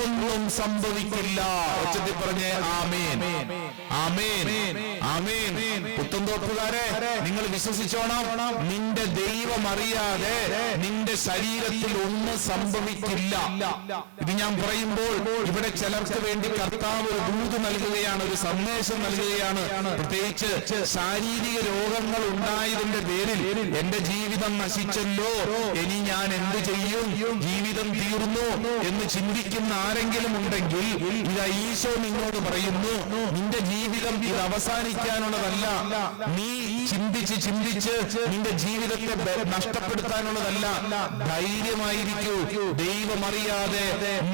ഒന്നും സംഭവിക്കില്ല. ഉച്ചത്തിൽ പറഞ്ഞേ ആമേൻ, ആമേൻ, ആമേൻ. പുത്തൻതോപ്പുകാരെ, നിങ്ങൾ വിശ്വസിച്ചോണം, നിന്റെ ദൈവം അറിയാതെ നിന്റെ ശരീരത്തിൽ ഒന്നും സംഭവിക്കില്ല. ഇത് ഞാൻ പറയുമ്പോൾ ഇവിടെ ചിലർക്ക് വേണ്ടി കർത്താവ് ഒരു ദൂത് നൽകുകയാണ്, ഒരു സന്ദേശം നൽകുകയാണ്. പ്രത്യേകിച്ച് ശാരീരിക രോഗങ്ങൾ ഉണ്ടായതിന്റെ പേരിൽ എന്റെ ജീവിതം നശിച്ചല്ലോ, ഇനി ഞാൻ എന്ത് ചെയ്യും, ജീവിതം തീർന്നു എന്ന് ചിന്തിക്കുന്ന ആരെങ്കിലും ഉണ്ടെങ്കിൽ ഇത് ഈശോ നിന്നോട് പറയുന്നു, നിന്റെ ജീവിതം ഇത് അവസാനിക്കാനുള്ളതല്ല. നീ ചിന്തിച്ച് നിന്റെ ജീവിതത്തെ നഷ്ടപ്പെടുത്താനുള്ളതല്ല. ധൈര്യമായിരിക്കൂ. ദൈവമറിയാതെ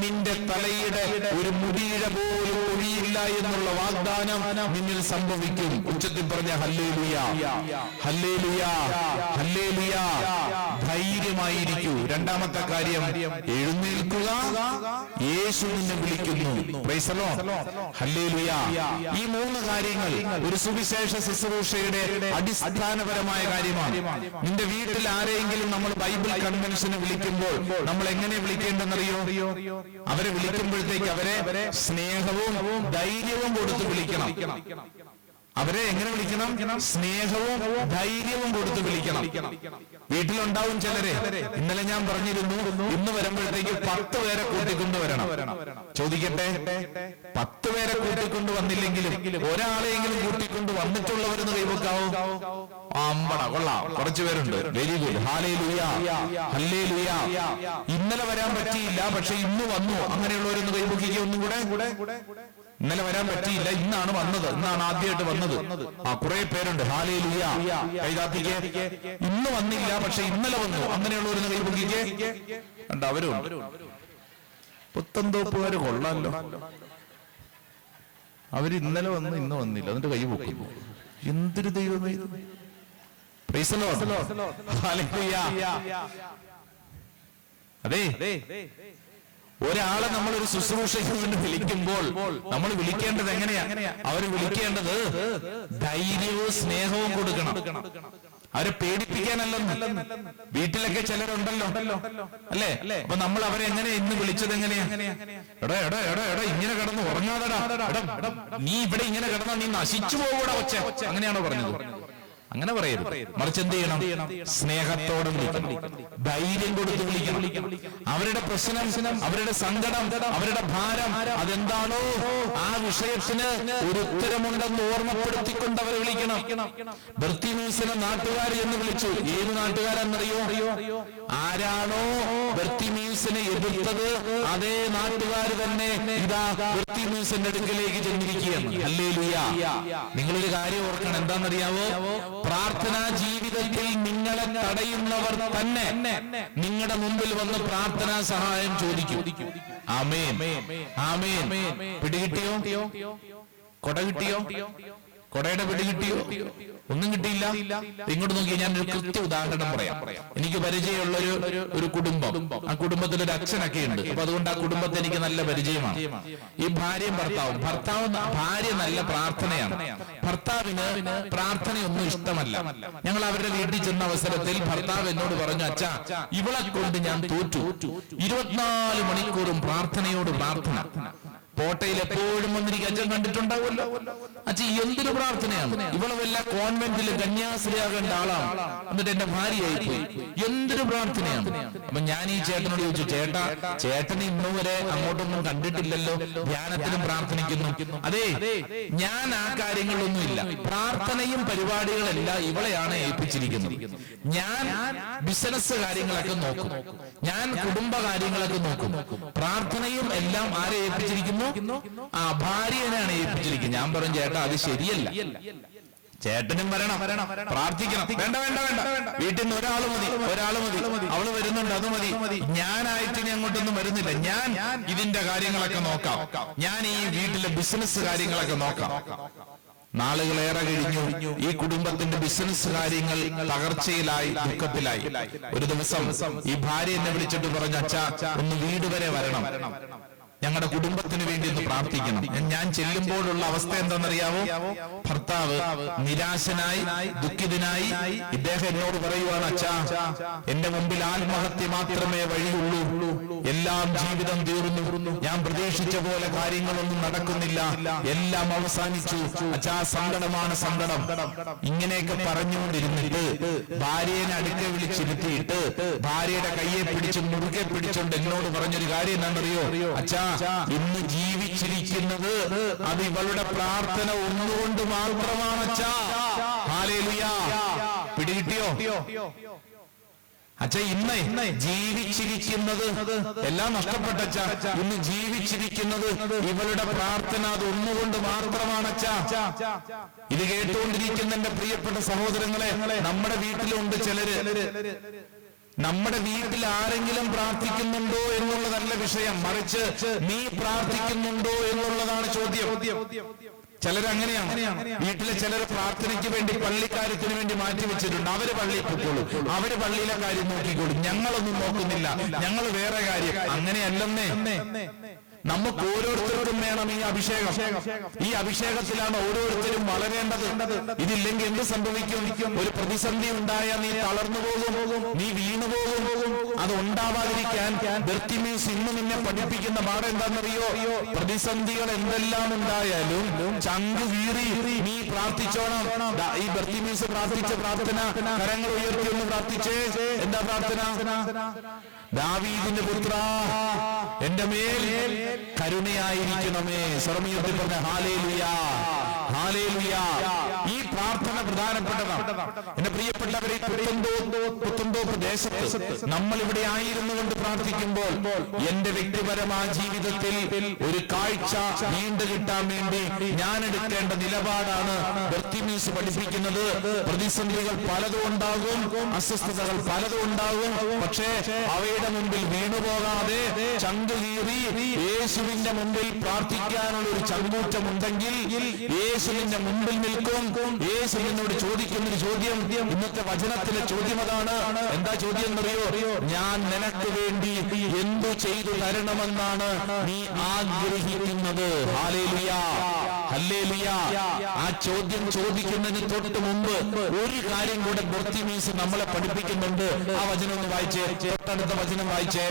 നിന്റെ തലയുടെ ഒരു മുടിയുടെ പോലും ഒഴിയില്ല എന്നുള്ള വാഗ്ദാനം നിന്നിൽ സംഭവിക്കും. ഉച്ചത്തിൽ പറഞ്ഞ ഹല്ലേലൂയ, ഹല്ലേലൂയ, ഹല്ലേലൂയ. ധൈര്യമായിരിക്കൂ. രണ്ടാമത്തെ കാര്യം, എഴുന്നേൽക്കുക, യേശു നിന്നെ വിളിക്കുന്നു. Price the Lord, hallelujah. ഈ മൂന്ന് കാര്യങ്ങൾ ഒരു സുവിശേഷ ശുശ്രൂഷയുടെ അടിസ്ഥാനപരമായ കാര്യമാണ്. നിന്റെ വീട്ടിൽ ആരെങ്കിലും നമ്മൾ ബൈബിൾ കൺവെൻഷന് വിളിക്കുമ്പോൾ നമ്മൾ എങ്ങനെ വിളിക്കേണ്ടെന്നറിയോ? അവരെ വിളിക്കുമ്പോഴത്തേക്ക് അവരെ സ്നേഹവും ധൈര്യവും കൊടുത്ത് വിളിക്കണം. അവരെ എങ്ങനെ വിളിക്കണം? സ്നേഹവും ധൈര്യവും കൊടുത്ത് വിളിക്കണം. വീട്ടിലുണ്ടാവും ചിലരെ, ഇന്നലെ ഞാൻ പറഞ്ഞിരുന്നു, ഇന്ന് വരുമ്പോഴത്തേക്ക് 10 പേരെ കൂട്ടിക്കൊണ്ടുവരണം. ചോദിക്കട്ടെ, 10 പേരെ കൂട്ടിക്കൊണ്ട് വന്നില്ലെങ്കിലും ഒരാളെയെങ്കിലും കൂട്ടിക്കൊണ്ട് വന്നിട്ടുള്ളവരെന്ന് കൈവക്കാവോ? അമ്പട, കൊള്ളാം, കുറച്ചു പേരുണ്ട്. Very good, hallelujah, hallelujah. ഇന്നലെ വരാൻ പറ്റിയില്ല, പക്ഷെ ഇന്ന് വന്നു. അങ്ങനെയുള്ളവരൊന്ന് കൈവക്കുക ഒന്നും കൂടെ. ഇന്നലെ വരാൻ പറ്റിയില്ല, ഇന്നാണ് വന്നത്, ഇന്നാണ് ആദ്യമായിട്ട് വന്നത്. കുറെ പേരുണ്ട്. ഹല്ലേലൂയ, കൈതാത്തിക്ക്. ഇന്ന് വന്നില്ല, പക്ഷെ ഇന്നലെ വന്നു. അങ്ങനെയുള്ളവരൊന്ന് കൈവക്കിക്ക്. കണ്ട, അവരും പുത്തൻതോപ്പുകാര് കൊള്ളാമല്ലോ. അവര് ഇന്നലെ വന്നു, ഇന്ന് വന്നില്ല, എന്നിട്ട് കൈ പൊക്കുന്നു. എന്തൊരു ദൈവമേ! Price the Lord, hallelujah. അതെ, ഒരാളെ നമ്മളൊരു ശുശ്രൂഷയ്ക്ക് വേണ്ടി വിളിക്കുമ്പോൾ നമ്മൾ വിളിക്കേണ്ടത് എങ്ങനെയാ? അവര് വിളിക്കേണ്ടത് ധൈര്യവും സ്നേഹവും കൊടുക്കണം. അവരെ പേടിപ്പിക്കാനല്ലെന്ന്. വീട്ടിലൊക്കെ ചിലരുണ്ടല്ലോ, അല്ലേ? അപ്പൊ നമ്മൾ അവരെ എങ്ങനെ ഇന്ന് വിളിച്ചത് എങ്ങനെയാ? എടാ എടാ എടാ എടാ ഇങ്ങനെ കിടന്ന് ഉറങ്ങാതെടാ, നീ ഇവിടെ ഇങ്ങനെ കിടന്നാ നീ നശിച്ചു പോകൂടാ ഒച്ച. അങ്ങനെയാണോ പറഞ്ഞത്? അങ്ങനെ പറയരുത്. മറിച്ച് എന്ത് ചെയ്യണം? സ്നേഹത്തോടെ വിളിക്കണം, ധൈര്യം കൊടുത്ത് വിളിക്കണം. അവരുടെ പ്രശ്നം, അവരുടെ സങ്കടം, അവരുടെ ഭാരം അതെന്താണോ ആ വിഷയത്തിന് ഒരു ഉത്തരമുണ്ടെന്ന് ഓർമ്മപ്പെടുത്തിക്കൊണ്ട് അവരെ വിളിക്കണം. ബർത്തിമീസിനെ നാട്ടുകാർ എന്ന് വിളിച്ചു. ഏത് നാട്ടുകാരെന്നറിയോ? ആരാണോ ബർത്തിമീസിനെ എതിർത്തത് അതേ നാട്ടുകാർ തന്നെ ഇതാ ബർത്തിമീസിന്റെ അടുക്കലേക്ക് ചെന്നിരിക്കുകയാണ്. ഹല്ലേലൂയ. നിങ്ങളൊരു കാര്യം ഓർക്കണം, എന്താണെന്നറിയാവോ? പ്രാർത്ഥനാ ജീവിതത്തിൽ നിങ്ങളെ തടയുന്നവർ തന്നെ നിങ്ങളുടെ മുമ്പിൽ വന്ന് പ്രാർത്ഥനാ സഹായം ചോദിക്കും. ആമേൻ, ആമേൻ. പിടികിട്ടിയോ? കൊട കിട്ടിയോ? കൊടയുടെ പിടി കിട്ടിയോ? ഒന്നും കിട്ടിയില്ല. ഇങ്ങോട്ട് നോക്കി, ഞാൻ ഒരു കൃത്യ ഉദാഹരണം പറയാം. എനിക്ക് പരിചയമുള്ള ഒരു കുടുംബം, ആ കുടുംബത്തിൽ ഒരു അച്ഛനൊക്കെ ഉണ്ട്. അപ്പൊ അതുകൊണ്ട് ആ കുടുംബത്തെ എനിക്ക് നല്ല പരിചയമാണ്. ഈ ഭാര്യയും ഭർത്താവും. ഭാര്യ നല്ല പ്രാർത്ഥനയാണ്, ഭർത്താവിന് പ്രാർത്ഥനയൊന്നും ഇഷ്ടമല്ല. ഞങ്ങൾ അവരുടെ വീട്ടിൽ ചെന്ന അവസരത്തിൽ ഭർത്താവ് എന്നോട് പറഞ്ഞു, അച്ഛാ, ഇവളെ കൊണ്ട് ഞാൻ തോറ്റു. 24 മണിക്കൂറും പ്രാർത്ഥനയോട് പ്രാർത്ഥന. കോട്ടയിൽ എപ്പോഴും വന്നിരിക്കും. അച്ഛൻ കണ്ടിട്ടുണ്ടാവുമല്ലോ. അച്ഛൻ എന്തൊരു പ്രാർത്ഥനയാണ്. ഇവളെ വല്ല കോൺവെന്റിൽ കന്യാസ്ത്രീയാകേണ്ട ആളാണ്, എന്നിട്ട് എന്റെ ഭാര്യയായി പോയി. എന്തൊരു പ്രാർത്ഥനയാണ്. അപ്പൊ ഞാൻ ഈ ചേട്ടനോട് ചോദിച്ചു, ചേട്ടന് ഇന്നു വരെ അങ്ങോട്ടൊന്നും കണ്ടിട്ടില്ലല്ലോ, ധ്യാനത്തിനും പ്രാർത്ഥനിക്കുന്നു. അതെ, ഞാൻ ആ കാര്യങ്ങളിലൊന്നുമില്ല. പ്രാർത്ഥനയും പരിപാടികളെല്ലാം ഇവളെയാണ് ഏൽപ്പിച്ചിരിക്കുന്നത്. ഞാൻ ബിസിനസ് കാര്യങ്ങളൊക്കെ നോക്കും, ഞാൻ കുടുംബ കാര്യങ്ങളൊക്കെ നോക്കും. പ്രാർത്ഥനയും എല്ലാം ആരെ ഏൽപ്പിച്ചിരിക്കുന്നു? ആ ഭാര്യനാണ് ഏൽപ്പിച്ചിരിക്കുന്നത്. ഞാൻ പറഞ്ഞു, ചേട്ടാ അത് ശരിയല്ല, ചേട്ടനും വരണം, പ്രാർത്ഥിക്കണം. വേണ്ട വേണ്ട വേണ്ട, വീട്ടിൽ നിന്ന് ഒരാള് മതി, അവള് വരുന്നുണ്ട്, അത് മതി. ഞാനായിട്ട് ഇനി അങ്ങോട്ടൊന്നും വരുന്നില്ല. ഞാൻ ഇതിന്റെ കാര്യങ്ങളൊക്കെ നോക്കാം, ഞാൻ ഈ വീട്ടിലെ ബിസിനസ് കാര്യങ്ങളൊക്കെ നോക്കാം. നാളുകളേറെ കഴിഞ്ഞു. ഈ കുടുംബത്തിന്റെ ബിസിനസ് കാര്യങ്ങൾ തകർച്ചയിലായി, ദുഃഖത്തിലായി. ഒരു ദിവസം ഈ ഭാര്യ എന്നെ വിളിച്ചിട്ട് പറഞ്ഞു, അച്ഛാ, ഒന്ന് വീട് വരെ വരണം, ഞങ്ങളുടെ കുടുംബത്തിന് വേണ്ടി ഒന്ന് പ്രാർത്ഥിക്കണം. ഞാൻ ചെല്ലുമ്പോഴുള്ള അവസ്ഥ എന്താണെന്നറിയാവോ? ഭർത്താവ് നിരാശനായി, ദുഃഖിതനായി. ഇദ്ദേഹം എന്നോട് പറയുവാണ്, അച്ഛാ, എന്റെ മുമ്പിൽ ആത്മഹത്യ മാത്രമേ വഴിയുള്ളൂ, എല്ലാം ജീവിതം തീർന്നു, ഞാൻ പ്രതീക്ഷിച്ച പോലെ കാര്യങ്ങളൊന്നും നടക്കുന്നില്ല, എല്ലാം അവസാനിച്ചു, അച്ഛാ, സങ്കടമാണ്, സങ്കടം. ഇങ്ങനെയൊക്കെ പറഞ്ഞുകൊണ്ടിരുന്നിട്ട് ഭാര്യയെ അടുക്കെ വിളിച്ചിരുത്തിയിട്ട് ഭാര്യയുടെ കയ്യെ പിടിച്ച് മുറുകെ പിടിച്ചോണ്ട് എന്നോട് പറഞ്ഞൊരു കാര്യം എന്താണെന്നറിയോ? അച്ഛാ, ഇന്ന് ജീവിച്ചിരിക്കുന്നത് അത് ഇവളുടെ പ്രാർത്ഥന ഒന്നുകൊണ്ട് മാത്രമാണ് അച്ഛാ. ഹല്ലേലൂയ. പിടികിട്ടിയോ? അച്ഛാ, ഇന്ന് ജീവിച്ചിരിക്കുന്നത്, എല്ലാം നഷ്ടപ്പെട്ട അച്ഛാ, ഇന്ന് ജീവിച്ചിരിക്കുന്നത് ഇവളുടെ പ്രാർത്ഥന അത് ഒന്നുകൊണ്ട് മാത്രമാണ് അച്ഛാ. ഇത് കേട്ടുകൊണ്ടിരിക്കുന്ന എന്റെ പ്രിയപ്പെട്ട സഹോദരങ്ങളെ, നമ്മുടെ വീട്ടിലുണ്ട് ചിലര്. നമ്മുടെ വീട്ടിൽ ആരെങ്കിലും പ്രാർത്ഥിക്കുന്നുണ്ടോ എന്നുള്ളതല്ല വിഷയം, മറിച്ച് നീ പ്രാർത്ഥിക്കുന്നുണ്ടോ എന്നുള്ളതാണ് ചോദ്യം. ചിലരങ്ങനെയാണ്. വീട്ടിലെ ചിലർ പ്രാർത്ഥനയ്ക്ക് വേണ്ടി പള്ളിക്കാര്യത്തിന് വേണ്ടി മാറ്റിവെച്ചിട്ടുണ്ട്. അവര് പള്ളിയിൽ പൊക്കോളൂ, അവര് പള്ളിയിലെ കാര്യം നോക്കിക്കോളൂ, ഞങ്ങളൊന്നും നോക്കുന്നില്ല, ഞങ്ങൾ വേറെ കാര്യം. അങ്ങനെയല്ലെന്നേ. നമുക്ക് ഓരോരുത്തർക്കും വേണം ഈ അഭിഷേകം. ഈ അഭിഷേകത്തിലാണ് ഓരോരുത്തരും വളരേണ്ടത്. ഇതില്ലെങ്കിൽ എന്ത് സംഭവിക്കും? ഒരു പ്രതിസന്ധി ഉണ്ടായാൽ നീ തളർന്നു പോകും, നീ വീണുപോകും. അത് ഉണ്ടാവാതിരിക്കാൻ ബർത്തിമേസ് ഇന്ന് നിന്നെ പഠിപ്പിക്കുന്ന പാഠം എന്താണെന്നറിയോ? പ്രതിസന്ധികൾ എന്തെല്ലാം ഉണ്ടായാലും ചങ്കു വീറി നീ പ്രാർത്ഥിച്ചോണം. ഈ ബർത്തിമേസ് പ്രാർത്ഥിച്ച പ്രാർത്ഥന, കരങ്ങൾ ഉയർത്തി ഒന്ന് പ്രാർത്ഥിച്ചേ. എന്താ പ്രാർത്ഥന? ദാവീദിന്റെ പുത്ര, എന്റെ മേൽ കരുണയായിരിക്കണമേ. സ്വർമീയത്തിൽ പറഞ്ഞ ഹല്ലേലൂയാ, ഹല്ലേലൂയാ. ഈ പ്രാർത്ഥന പ്രധാനപ്പെട്ടതാണ്. എന്റെ പ്രിയപ്പെട്ടവരെ, പുത്തന്തോ പ്രദേശത്ത് നമ്മൾ ഇവിടെ ആയിരുന്നു കൊണ്ട് പ്രാർത്ഥിക്കുമ്പോൾ എന്റെ വ്യക്തിപരമായ ജീവിതത്തിൽ ഒരു കാഴ്ച നീണ്ടു കിട്ടാൻ വേണ്ടി ഞാൻ എടുക്കേണ്ട നിലപാടാണ് ബർത്തിമേസ് പഠിപ്പിക്കുന്നത്. പ്രതിസന്ധികൾ പലതും ഉണ്ടാകും, അസ്വസ്ഥതകൾ പലതും ഉണ്ടാകും. പക്ഷേ അവയുടെ മുമ്പിൽ വീണുപോകാതെ ചങ്കുകീറി യേശുവിന്റെ മുമ്പിൽ പ്രാർത്ഥിക്കാനുള്ള ഒരു ചങ്കൂറ്റമുണ്ടെങ്കിൽ യേശുവിന്റെ മുമ്പിൽ നിൽക്കും. യേശു എന്നോട് ചോദിക്കുന്നൊരു ചോദ്യം, ഇന്നത്തെ വചനത്തിലെ ചോദ്യം അതാണ്. എന്താ ചോദ്യം എന്നറിയോ? ഞാൻ നിനക്ക് വേണ്ടി എന്തു ചെയ്തു തരണമെന്നാണ് നീ ആഗ്രഹിക്കുന്നത്? ഹല്ലേലൂയാ, ഹല്ലേലൂയാ. ആ ചോദ്യം ചോദിക്കുന്നതിന് തൊട്ട് മുമ്പ് ഒരു കാര്യം കൂടെ ബർത്തിമേസ് നമ്മളെ പഠിപ്പിക്കുന്നുണ്ട്. ആ വചനം ഒന്ന് വായിച്ചേ, തൊട്ടടുത്ത വചനം വായിച്ചേ.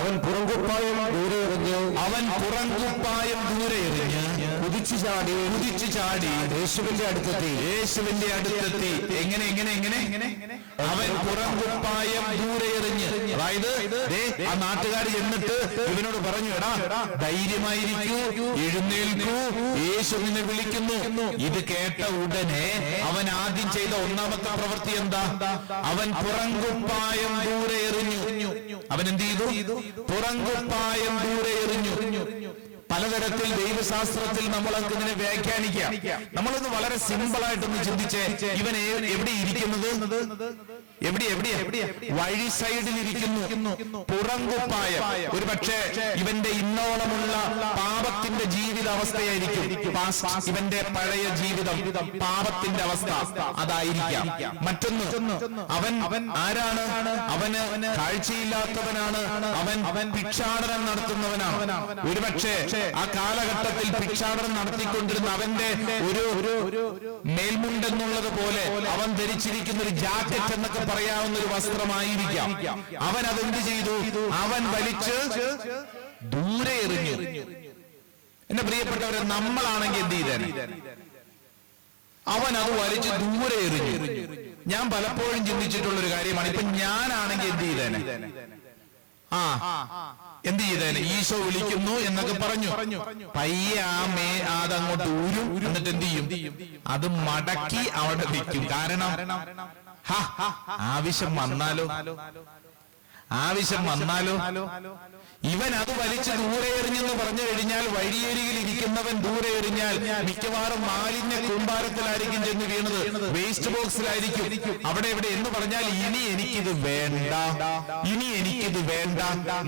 അവൻ പുറങ്കുപ്പായം ദൂരെ എറിഞ്ഞ് കുതിച്ചു ചാടി യേശുവിന്റെ അടുത്തെത്തി. എങ്ങനെ അവൻ പുറങ്കുപ്പായം ദൂരെ എറിഞ്ഞ്, അതായത് ആ നാട്ടുകാർ എന്നിട്ട് ഇവനോട് പറഞ്ഞു, എടാ ധൈര്യമായിരിക്കൂ, എഴുന്നേൽക്കൂ, യേശുവിനെ വിളിക്കുന്നു. ഇത് കേട്ട ഉടനെ അവൻ ആദ്യം ചെയ്ത ഒന്നാമത്തെ പ്രവൃത്തി എന്താ? അവൻ പുറങ്കുപ്പായം ദൂരെ എറിഞ്ഞു. അവൻ എന്ത് ചെയ്തു? പുറങ്കുപ്പായം ദൂരെ എറിഞ്ഞു. പലതരത്തിൽ ദൈവശാസ്ത്രത്തിൽ നമ്മളൊക്കെ ഇതിനെ വ്യാഖ്യാനിക്കാം. നമ്മളൊന്ന് വളരെ സിമ്പിൾ ആയിട്ടൊന്ന് ചിന്തിച്ചേ. ഇവൻ എവിടെ ഇരിക്കുന്നത്? എവിടെയാ? വഴി സൈഡിൽ ഇരിക്കുന്നു. പുറങ്കുപ്പായം. ഒരു പക്ഷേ ഇവന്റെ ഇന്നോളമുള്ള പാപത്തിന്റെ ജീവിതാവസ്ഥയായിരിക്കും. ഇവന്റെ പഴയ ജീവിതം, പാപത്തിന്റെ അവസ്ഥ അതായിരിക്കാം. മറ്റൊന്ന്, അവൻ ആരാണ്? അവന് കാഴ്ചയില്ലാത്തവനാണ്. അവൻ ഭിക്ഷാടനം നടത്തുന്നവനാണ്. ഒരുപക്ഷെ ആ കാലഘട്ടത്തിൽ ഭിക്ഷാടനം നടത്തിക്കൊണ്ടിരുന്ന അവന്റെ ഒരു മേൽമുണ്ടെന്നുള്ളത് പോലെ അവൻ ധരിച്ചിരിക്കുന്ന ഒരു ജാക്കറ്റ് എന്നൊക്കെ പറയാവുന്ന ഒരു വസ്ത്രമായിരിക്കാം. അവൻ അതെന്ത് ചെയ്തു? അവൻ വലിച്ച് ദൂരെ എറിഞ്ഞു. എന്റെ പ്രിയപ്പെട്ടവരെ, നമ്മളാണെങ്കിൽ എന്ത് ചെയ്തേനെ? അവൻ അത് വലിച്ച് ദൂരെ എറിഞ്ഞു. ഞാൻ പലപ്പോഴും ചിന്തിച്ചിട്ടുള്ളൊരു കാര്യമാണ്. ഇപ്പൊ ഞാനാണെങ്കിൽ എന്ത് ചെയ്തേനെ? എന്ത് ചെയ്തേനെ? ഈശോ വിളിക്കുന്നു എന്നൊക്കെ പറഞ്ഞു, പയ്യെ അതങ്ങോട്ട് ഊരും. എന്നിട്ട് എന്ത് ചെയ്യും? അത് മടക്കി അവിടെ നിൽക്കും. കാരണം ആവശ്യം വന്നാലോ ഇവൻ അത് വലിച്ച് ദൂരെ എറിഞ്ഞെന്ന് പറഞ്ഞു കഴിഞ്ഞാൽ, വഴിയരികിൽ ഇരിക്കുന്നവൻ ദൂരെ എറിഞ്ഞാൽ മിക്കവാറും മാലിന്യ കൂമ്പാരത്തിലായിരിക്കും ചെന്ന് വീണത്, വേസ്റ്റ് ബോക്സിലായിരിക്കും. അവിടെ എവിടെ എന്ന് പറഞ്ഞാൽ ഇനി എനിക്കിത് വേണ്ട.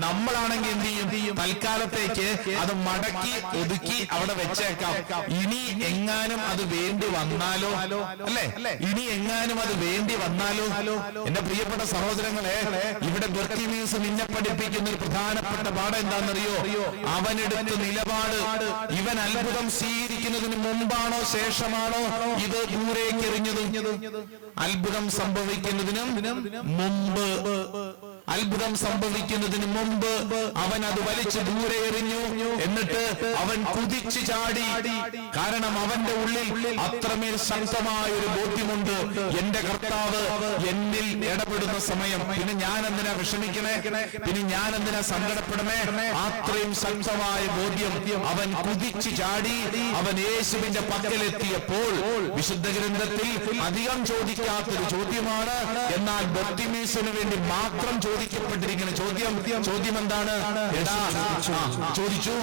നമ്മളാണെങ്കിൽ എന്ത് ചെയ്യും? തൽക്കാലത്തേക്ക് അത് മടക്കി ഒതുക്കി അവിടെ വെച്ചേക്കാം. ഇനി എങ്ങാനും അത് വേണ്ടി വന്നാലോ, അല്ലേ? എന്റെ പ്രിയപ്പെട്ട സഹോദരങ്ങളെ, ഇവിടെ ബർത്തിമേസ് നിന്നെ പഠിപ്പിക്കുന്ന ഒരു പ്രധാനപ്പെട്ട പാഠം എന്താണെന്നറിയോ? അവനെടുത്ത നിലപാട്. ഇവൻ അത്ഭുതം സ്വീകരിക്കുന്നതിന് മുമ്പാണോ ശേഷമാണോ ഇത് ദൂരേക്ക് എറിഞ്ഞത്? അത്ഭുതം സംഭവിക്കുന്നതിനും മുമ്പ് അവൻ അത് വലിച്ചു ദൂരെ എറിഞ്ഞു. എന്നിട്ട് അവൻ കുതിച്ചു ചാടി. കാരണം അവന്റെ ഉള്ളിൽ അത്രമേൽ ശക്തമായ ഒരു ബോധ്യമുണ്ട്, എന്റെ കർത്താവ് എന്നിൽ ഇടപെടുന്ന സമയം. പിന്നെ ഞാൻ എന്തിനാ വിഷമിക്കണേ? പിന്നെ ഞാൻ എന്തിനാ സങ്കടപ്പെടണേ? അത്രയും ശക്തമായ ബോധ്യം. അവൻ കുതിച്ചു ചാടി. അവൻ യേശുവിന്റെ പക്കലെത്തിയപ്പോൾ, വിശുദ്ധ ഗ്രന്ഥത്തിൽ അധികം ചോദിക്കാത്തൊരു ചോദ്യമാണ്, എന്നാൽ ബർത്തിമേസിന് വേണ്ടി മാത്രം ചോദിക്കപ്പെട്ടിരിക്കുന്ന ചോദ്യം എന്താണ്? ചോദിച്ചു,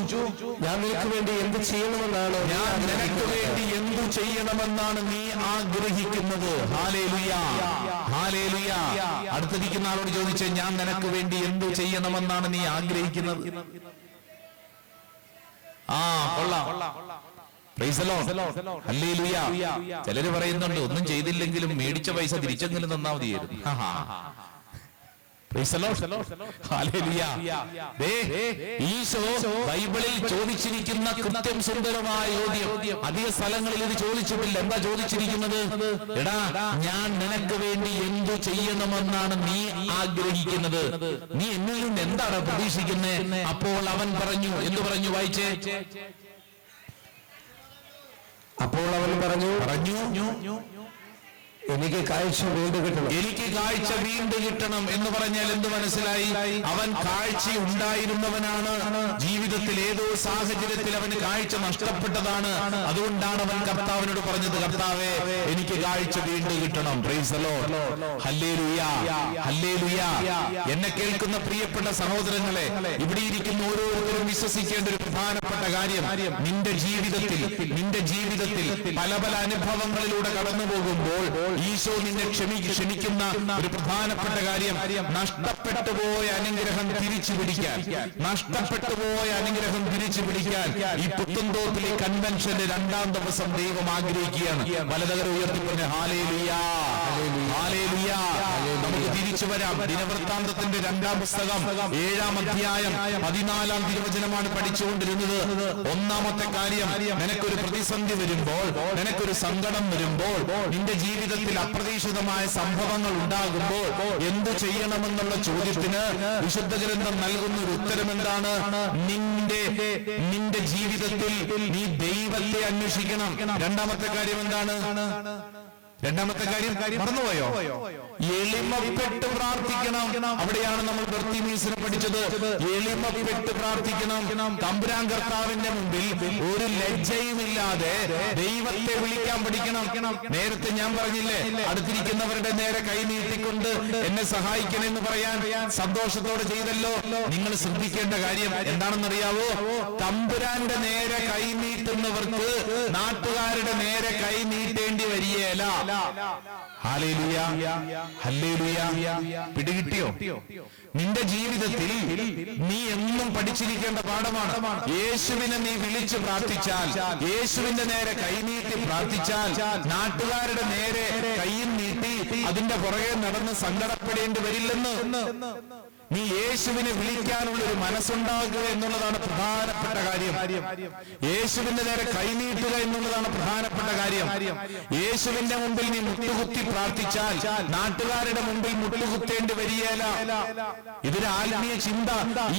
ഞാൻ നിനക്ക് വേണ്ടി എന്ത് ചെയ്യണമെന്നാണ്? ഞാൻ നിനക്ക് വേണ്ടി എന്തു ചെയ്യണമെന്നാണ് നീ ആഗ്രഹിക്കുന്നത്? Hallelujah, hallelujah. അടുത്തിരിക്കുന്ന ആളോട് ചോദിച്ചേ, ഞാൻ നിനക്ക് വേണ്ടി എന്തു ചെയ്യണമെന്നാണ് നീ ആഗ്രഹിക്കുന്നത്? കൊള്ളാം. Price the Lord. ഹല്ലേലൂയ. ചിലര് പറയുന്നുണ്ട്, ഒന്നും ചെയ്തില്ലെങ്കിലും മേടിച്ച പൈസ തിരിച്ചെങ്കിലും തന്നാ മതിയായിരുന്നു. ഈശോ ബൈബിളിൽ ചോദിച്ചിരിക്കുന്ന കൃത്യം സുന്ദരമായ ചോദ്യം അധിക സ്ഥലങ്ങളിൽ ഇത് ചോദിച്ചിട്ടില്ല. എന്താ ചോദിച്ചിരിക്കുന്നത്? എടാ, ഞാൻ നിനക്ക് വേണ്ടി എന്തു ചെയ്യണമെന്നാണ് നീ ആഗ്രഹിക്കുന്നത്? നീ എന്നിൽ നിന്ന് എന്താണ് പ്രതീക്ഷിക്കുന്നത്? അപ്പോൾ അവൻ പറഞ്ഞു, എന്തു പറഞ്ഞു? വായിച്ചേ. അപ്പോൾ അവൻ പറഞ്ഞു, എനിക്ക് കാഴ്ച വീണ്ടും കിട്ടണം. എനിക്ക് കാഴ്ച വീണ്ടും കിട്ടണം എന്ന് പറഞ്ഞാൽ എന്ത് മനസ്സിലായി? അവൻ കാഴ്ച ഉണ്ടായിരുന്നവനാണ്. ജീവിതത്തിൽ ഏതോ സാഹചര്യത്തിൽ അവന് കാഴ്ച നഷ്ടപ്പെട്ടതാണ്. അതുകൊണ്ടാണ് അവൻ കർത്താവിനോട് പറഞ്ഞത്, കർത്താവേ, എനിക്ക് കാഴ്ച വീണ്ടും കിട്ടണം. Price the Lord. Hallelujah, hallelujah. എന്നെ കേൾക്കുന്ന പ്രിയപ്പെട്ട സഹോദരങ്ങളെ, ഇവിടെ ഇരിക്കുന്ന ഓരോരുത്തരും വിശ്വസിക്കേണ്ട ഒരു പ്രധാനപ്പെട്ട കാര്യം, നിന്റെ ജീവിതത്തിൽ പല പല അനുഭവങ്ങളിലൂടെ കടന്നു പോകുമ്പോൾ ഈശോ നിന്നെ ക്ഷണിക്കുന്ന ഒരു പ്രധാനപ്പെട്ട കാര്യം, നഷ്ടപ്പെട്ടു പോയ അനുഗ്രഹം തിരിച്ചു പിടിക്കാൻ. ഈ പുത്തൻതോപ്പിലെ കൺവെൻഷന്റെ 2ാം ദിവസം ദൈവം ആഗ്രഹിക്കുകയാണ്. വലതുകര ഉയർത്തിപ്പറഞ്ഞ ഹല്ലേലൂയ, ഹല്ലേലൂയ. നമുക്ക് തിരിച്ചു വരാം. ദിനവൃത്താന്തത്തിന്റെ 2ാം പുസ്തകം 7-ാം അധ്യായം 14-ാം തിരുവചനമാണ് പഠിച്ചുകൊണ്ടിരുന്നത്. 1-ാമത്തെ കാര്യം, നിനക്കൊരു പ്രതിസന്ധി വരുമ്പോൾ, നിനക്കൊരു സങ്കടം വരുമ്പോൾ, നിന്റെ ജീവിതത്തിൽ അപ്രതീക്ഷിതമായ സംഭവങ്ങൾ ഉണ്ടാകുമ്പോൾ എന്തു ചെയ്യണമെന്നുള്ള ചോദ്യത്തിന് വിശുദ്ധ ഗ്രന്ഥം നൽകുന്ന ഒരു ഉത്തരം എന്താണ്? നിന്റെ ജീവിതത്തിൽ നീ ദൈവത്തെ അന്വേഷിക്കണം. 2-ാമത്തെ കാര്യം എന്താണ്? 2-ാമത്തെ കാര്യം മറന്നുപോയോ? എളിമപ്പെട്ട് പ്രാർത്ഥിക്കണം. അവിടെയാണ് നമ്മൾ ബർത്തിമീസിനെ പഠിച്ചത്. എളിമപ്പെട്ട് പ്രാർത്ഥിക്കണം. തമ്പുരാൻ കർത്താവിന്റെ മുമ്പിൽ ഒരു ലജ്ജയുമില്ലാതെ ദൈവത്തെ വിളിക്കാൻ പഠിക്കണം. നേരത്തെ ഞാൻ പറഞ്ഞില്ലേ, അടുത്തിരിക്കുന്നവരുടെ നേരെ കൈനീട്ടിക്കൊണ്ട് എന്നെ സഹായിക്കണമെന്ന് പറയാൻ സന്തോഷത്തോടെ ചെയ്തല്ലോ. നിങ്ങൾ ശ്രദ്ധിക്കേണ്ട കാര്യം എന്താണെന്നറിയാവോ? തമ്പുരാന്റെ നേരെ കൈനീട്ടുന്നവർക്ക് നാട്ടുകാരുടെ നേരെ കൈനീട്ടേണ്ടി വരികയില്ല. Hallelujah, hallelujah. പിടികിട്ടിയോ? നിന്റെ ജീവിതത്തിൽ നീ എന്നും പഠിച്ചിരിക്കേണ്ട പാഠമാണ്. യേശുവിനെ നീ വിളിച്ചു പ്രാർത്ഥിച്ചാൽ, യേശുവിന്റെ നേരെ കൈനീട്ടി പ്രാർത്ഥിച്ചാൽ, നാട്ടുകാരുടെ നേരെ കൈയും നീട്ടി അതിന്റെ പുറകെ നടന്ന് സങ്കടപ്പെടേണ്ടി വരില്ലെന്ന്. നീ യേശുവിനെ വിളിക്കാനുള്ള ഒരു മനസ്സുണ്ടാകുക എന്നുള്ളതാണ് പ്രധാനപ്പെട്ട കാര്യം. യേശുവിന്റെ നേരെ കൈനീട്ടുക എന്നുള്ളതാണ് പ്രധാനപ്പെട്ട കാര്യം. യേശുവിന്റെ മുമ്പിൽ നീ മുട്ടുകുത്തി പ്രാർത്ഥിച്ചാൽ നാട്ടുകാരുടെ മുമ്പിൽ മുട്ടുകുത്തേണ്ടി വരികയില്ല. ഇതൊരു ആത്മീയ ചിന്ത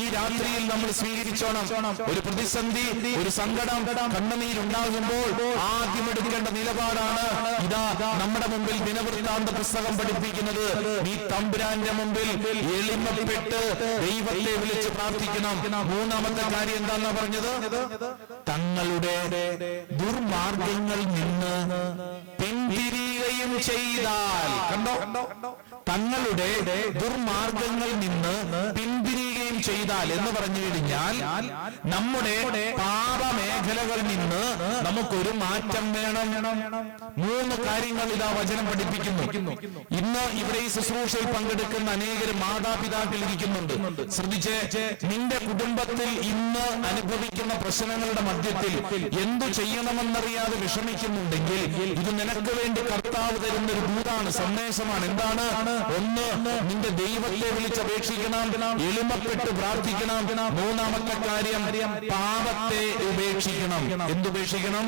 ഈ രാത്രിയിൽ നമ്മൾ സ്വീകരിച്ചോണം. ഒരു പ്രതിസന്ധി, ഒരു സങ്കടം, കണ്ണുനീരുണ്ടാകുമ്പോൾ ആദ്യം എടുക്കേണ്ട നിലപാടാണ് ഇതാ നമ്മുടെ മുമ്പിൽ ദിനവൃത്താന്ത പുസ്തകം പഠിപ്പിക്കുന്നത്. നീ തമ്പുരാന്റെ മുമ്പിൽ എളിമപ്പെട്ട് ദൈവത്തെ വിളിച്ച് പ്രാർത്ഥിക്കണം. 3-ാമത്തെ കാര്യം എന്താണെന്നാ പറഞ്ഞത്? തങ്ങളുടെ ദുർമാർഗങ്ങളിൽ നിന്ന് പിന്തിരിയുകയും ചെയ്താൽ. കണ്ടോ? തങ്ങളുടെ ദുർമാർഗങ്ങളിൽ നിന്ന് പിന്തിരിയുകയും ചെയ്താൽ എന്ന് പറഞ്ഞു കഴിഞ്ഞാൽ നമ്മുടെ പാപമേഖലകളിൽ നിന്ന് നമുക്കൊരു മാറ്റം വേണം. 3 കാര്യങ്ങൾ ഇതാ വചനം പഠിപ്പിക്കുന്നു. ഇന്ന് ഇവിടെ ഈ ശുശ്രൂഷയിൽ പങ്കെടുക്കുന്ന അനേകം മാതാപിതാക്കൾ ഇരിക്കുന്നുണ്ട്. ശ്രദ്ധിച്ച്, നിന്റെ കുടുംബത്തിൽ ഇന്ന് അനുഭവിക്കുന്ന പ്രശ്നങ്ങളുടെ മധ്യത്തിൽ എന്തു ചെയ്യണമെന്നറിയാതെ വിഷമിക്കുന്നുണ്ടെങ്കിൽ ഇത് നിനക്ക് വേണ്ടി കർത്താവ് തരുന്ന ഒരു ദൂതാണ്, സന്ദേശമാണ്. എന്താണ്? 1, നിന്റെ ദൈവത്തെ വിളിച്ചപേക്ഷിക്കണം, എളിമപ്പെട്ട് പ്രാർത്ഥിക്കണം. 3-ാമത്തെ കാര്യം, പാപത്തെ ഉപേക്ഷിക്കണം. എന്തുപേക്ഷിക്കണം?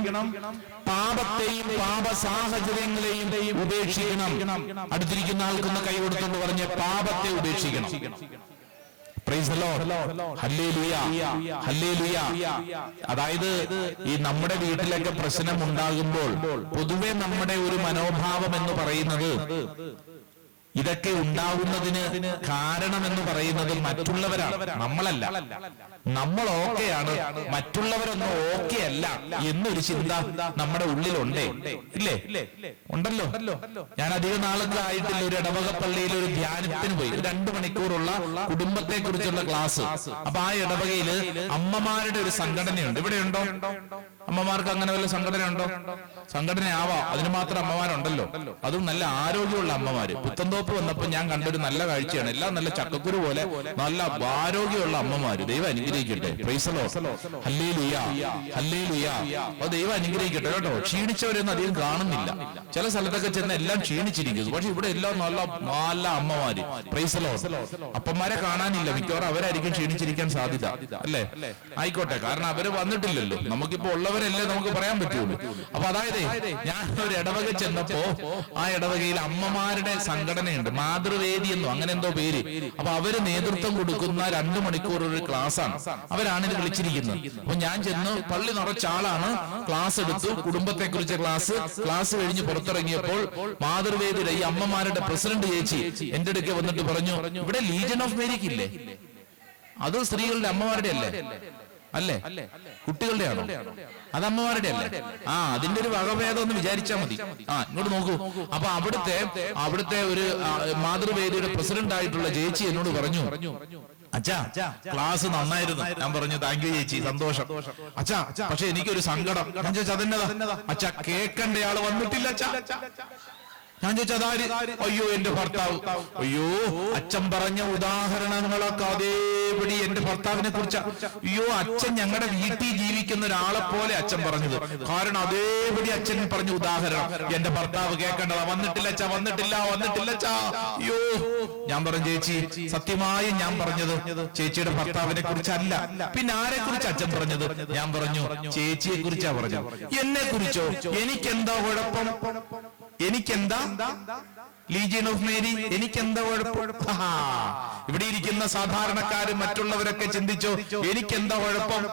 പാപത്തെയും പാപ സാഹചര്യങ്ങളെയും ഉപേക്ഷിക്കണം. അടുത്തിരിക്കുന്ന ആൾക്കൊന്ന് കൈ കൊടുത്തെന്ന് പറഞ്ഞ് പാപത്തെ ഉപേക്ഷിക്കണം. Praise the Lord. Hallelujah, hallelujah. അതായത് ഈ നമ്മുടെ വീട്ടിലൊക്കെ പ്രശ്നം ഉണ്ടാകുമ്പോൾ പൊതുവെ നമ്മുടെ ഒരു മനോഭാവം എന്ന് പറയുന്നത്, ഇതൊക്കെ ഉണ്ടാവുന്നതിന് കാരണമെന്ന് പറയുന്നത് മറ്റുള്ളവരാണ്, നമ്മളല്ല. നമ്മൾ ഓക്കെയാണ്, മറ്റുള്ളവരൊന്നും ഓക്കെ അല്ല എന്നൊരു ചിന്ത നമ്മുടെ ഉള്ളിലുണ്ടേ, ഇല്ലേ? ഉണ്ടല്ലോ. ഞാൻ അധികം നാളൊക്കെ ആയിട്ടില്ല, ഒരു ഇടവക പള്ളിയിൽ ഒരു ധ്യാനത്തിന് പോയി. 2 മണിക്കൂറുള്ള കുടുംബത്തെ കുറിച്ചുള്ള ക്ലാസ്. അപ്പൊ ആ ഇടവകയില് അമ്മമാരുടെ ഒരു സംഘടനയുണ്ട്. ഇവിടെ ഉണ്ടോ? അമ്മമാർക്ക് അങ്ങനെ വല്ല സംഘടന ഉണ്ടോ? സംഘടന ആവാം, അതിന് മാത്രം അമ്മമാരുണ്ടല്ലോ. അതും നല്ല ആരോഗ്യമുള്ള അമ്മമാര്. പുത്തൻതോപ്പ് വന്നപ്പോ ഞാൻ കണ്ടൊരു നല്ല കാഴ്ചയാണ്. എല്ലാം നല്ല ചക്കക്കുരു പോലെ നല്ല ആരോഗ്യമുള്ള അമ്മമാര്. ദൈവം അനുഗ്രഹിക്കട്ടെ. Price the Lord. Hallelujah, hallelujah. അത് ദൈവം അനുഗ്രഹിക്കട്ടെ കേട്ടോ. ക്ഷീണിച്ചവരൊന്നും അധികം കാണുന്നില്ല. ചില സ്ഥലത്തൊക്കെ ചെന്ന് എല്ലാം ക്ഷീണിച്ചിരിക്കുന്നു. പക്ഷെ ഇവിടെ എല്ലാം നല്ല നല്ല അമ്മമാര്. Price the Lord. അപ്പന്മാരെ കാണാനില്ല, മിക്കവാറും അവരായിരിക്കും ക്ഷീണിച്ചിരിക്കാൻ സാധ്യത, അല്ലേ? ആയിക്കോട്ടെ, കാരണം അവര് വന്നിട്ടില്ലല്ലോ. നമുക്കിപ്പോ ഉള്ളവരല്ലേ നമുക്ക് പറയാൻ പറ്റുള്ളൂ. അപ്പൊ അതായത് ഞാൻ ഒരു ഇടവക ചെന്നപ്പോ ആ ഇടവകയിൽ അമ്മമാരുടെ സംഘടനയുണ്ട്, മാതൃവേദി എന്നോ അങ്ങനെ എന്തോ പേര്. അപ്പൊ അവര് നേതൃത്വം കൊടുക്കുന്ന 2 മണിക്കൂർ ഒരു ക്ലാസ്സാണ്. അവരാണ് ഇത് വിളിച്ചിരിക്കുന്നത്. അപ്പൊ ഞാൻ ചെന്ന്, പള്ളി നിറച്ച ആളാണ്, ക്ലാസ് എടുത്തു. കുടുംബത്തെ കുറിച്ച് ക്ലാസ് കഴിഞ്ഞ് പുറത്തിറങ്ങിയപ്പോൾ മാതൃവേദിയുടെ ഈ അമ്മമാരുടെ പ്രസിഡന്റ് ചേച്ചി എന്റെ അടുക്കെ വന്നിട്ട് പറഞ്ഞു, ഇവിടെ ലീജൻ ഓഫ് മേരിക്കില്ലേ? അത് സ്ത്രീകളുടെ അമ്മമാരുടെ അല്ലേ? കുട്ടികളുടെ ആണോ? അത് അമ്മമാരുടെ അല്ലേ? അതിന്റെ ഒരു വകഭേദം ഒന്ന് വിചാരിച്ചാൽ മതി. ഇങ്ങോട്ട് നോക്കൂ. അപ്പൊ അവിടുത്തെ ഒരു മാതൃവേദിയുടെ പ്രസിഡന്റ് ആയിട്ടുള്ള ചേച്ചി എന്നോട് പറഞ്ഞു, അച്ഛാ ക്ലാസ് നന്നായിരുന്നു. ഞാൻ പറഞ്ഞു, താങ്ക് യു ചേച്ചി, സന്തോഷം. അച്ഛാ പക്ഷെ എനിക്കൊരു സങ്കടം. ഞാൻ ചോദിച്ചു, അതെന്നതാ? അച്ഛാ കേൾക്കേണ്ടയാള് വന്നിട്ടില്ല അച്ഛാ. ഞാൻ ചോദിച്ചതാര്? അയ്യോ എന്റെ ഭർത്താവ്. അയ്യോ അച്ഛൻ പറഞ്ഞ ഉദാഹരണങ്ങളൊക്കെ അതേപടി എന്റെ ഭർത്താവിനെ കുറിച്ച്. അയ്യോ അച്ഛൻ ഞങ്ങളുടെ വീട്ടിൽ ജീവിക്കുന്ന ഒരാളെ പോലെ അച്ഛൻ പറഞ്ഞത്. കാരണം അതേപടി അച്ഛൻ പറഞ്ഞ ഉദാഹരണം എന്റെ ഭർത്താവ് കേൾക്കേണ്ടതാ. വന്നിട്ടില്ല അച്ഛാ, വന്നിട്ടില്ല അച്ഛാ. അയ്യോ ഞാൻ പറഞ്ഞു, ചേച്ചി സത്യമായും ഞാൻ പറഞ്ഞത് ചേച്ചിയുടെ ഭർത്താവിനെ കുറിച്ചല്ല. പിന്നെ ആരെ കുറിച്ച് അച്ഛൻ പറഞ്ഞത്? ഞാൻ പറഞ്ഞു, ചേച്ചിയെ കുറിച്ചാ പറഞ്ഞത്. എന്നെ കുറിച്ചോ? എനിക്കെന്താ കുഴപ്പം? എനിക്കെന്താ ലീജിയൻ ഓഫ് മേരി? എനിക്കെന്താ കുഴപ്പം? ഇവിടെ ഇരിക്കുന്ന സാധാരണക്കാരും മറ്റുള്ളവരൊക്കെ ചിന്തിച്ചോ, എനിക്കെന്താ കുഴപ്പം?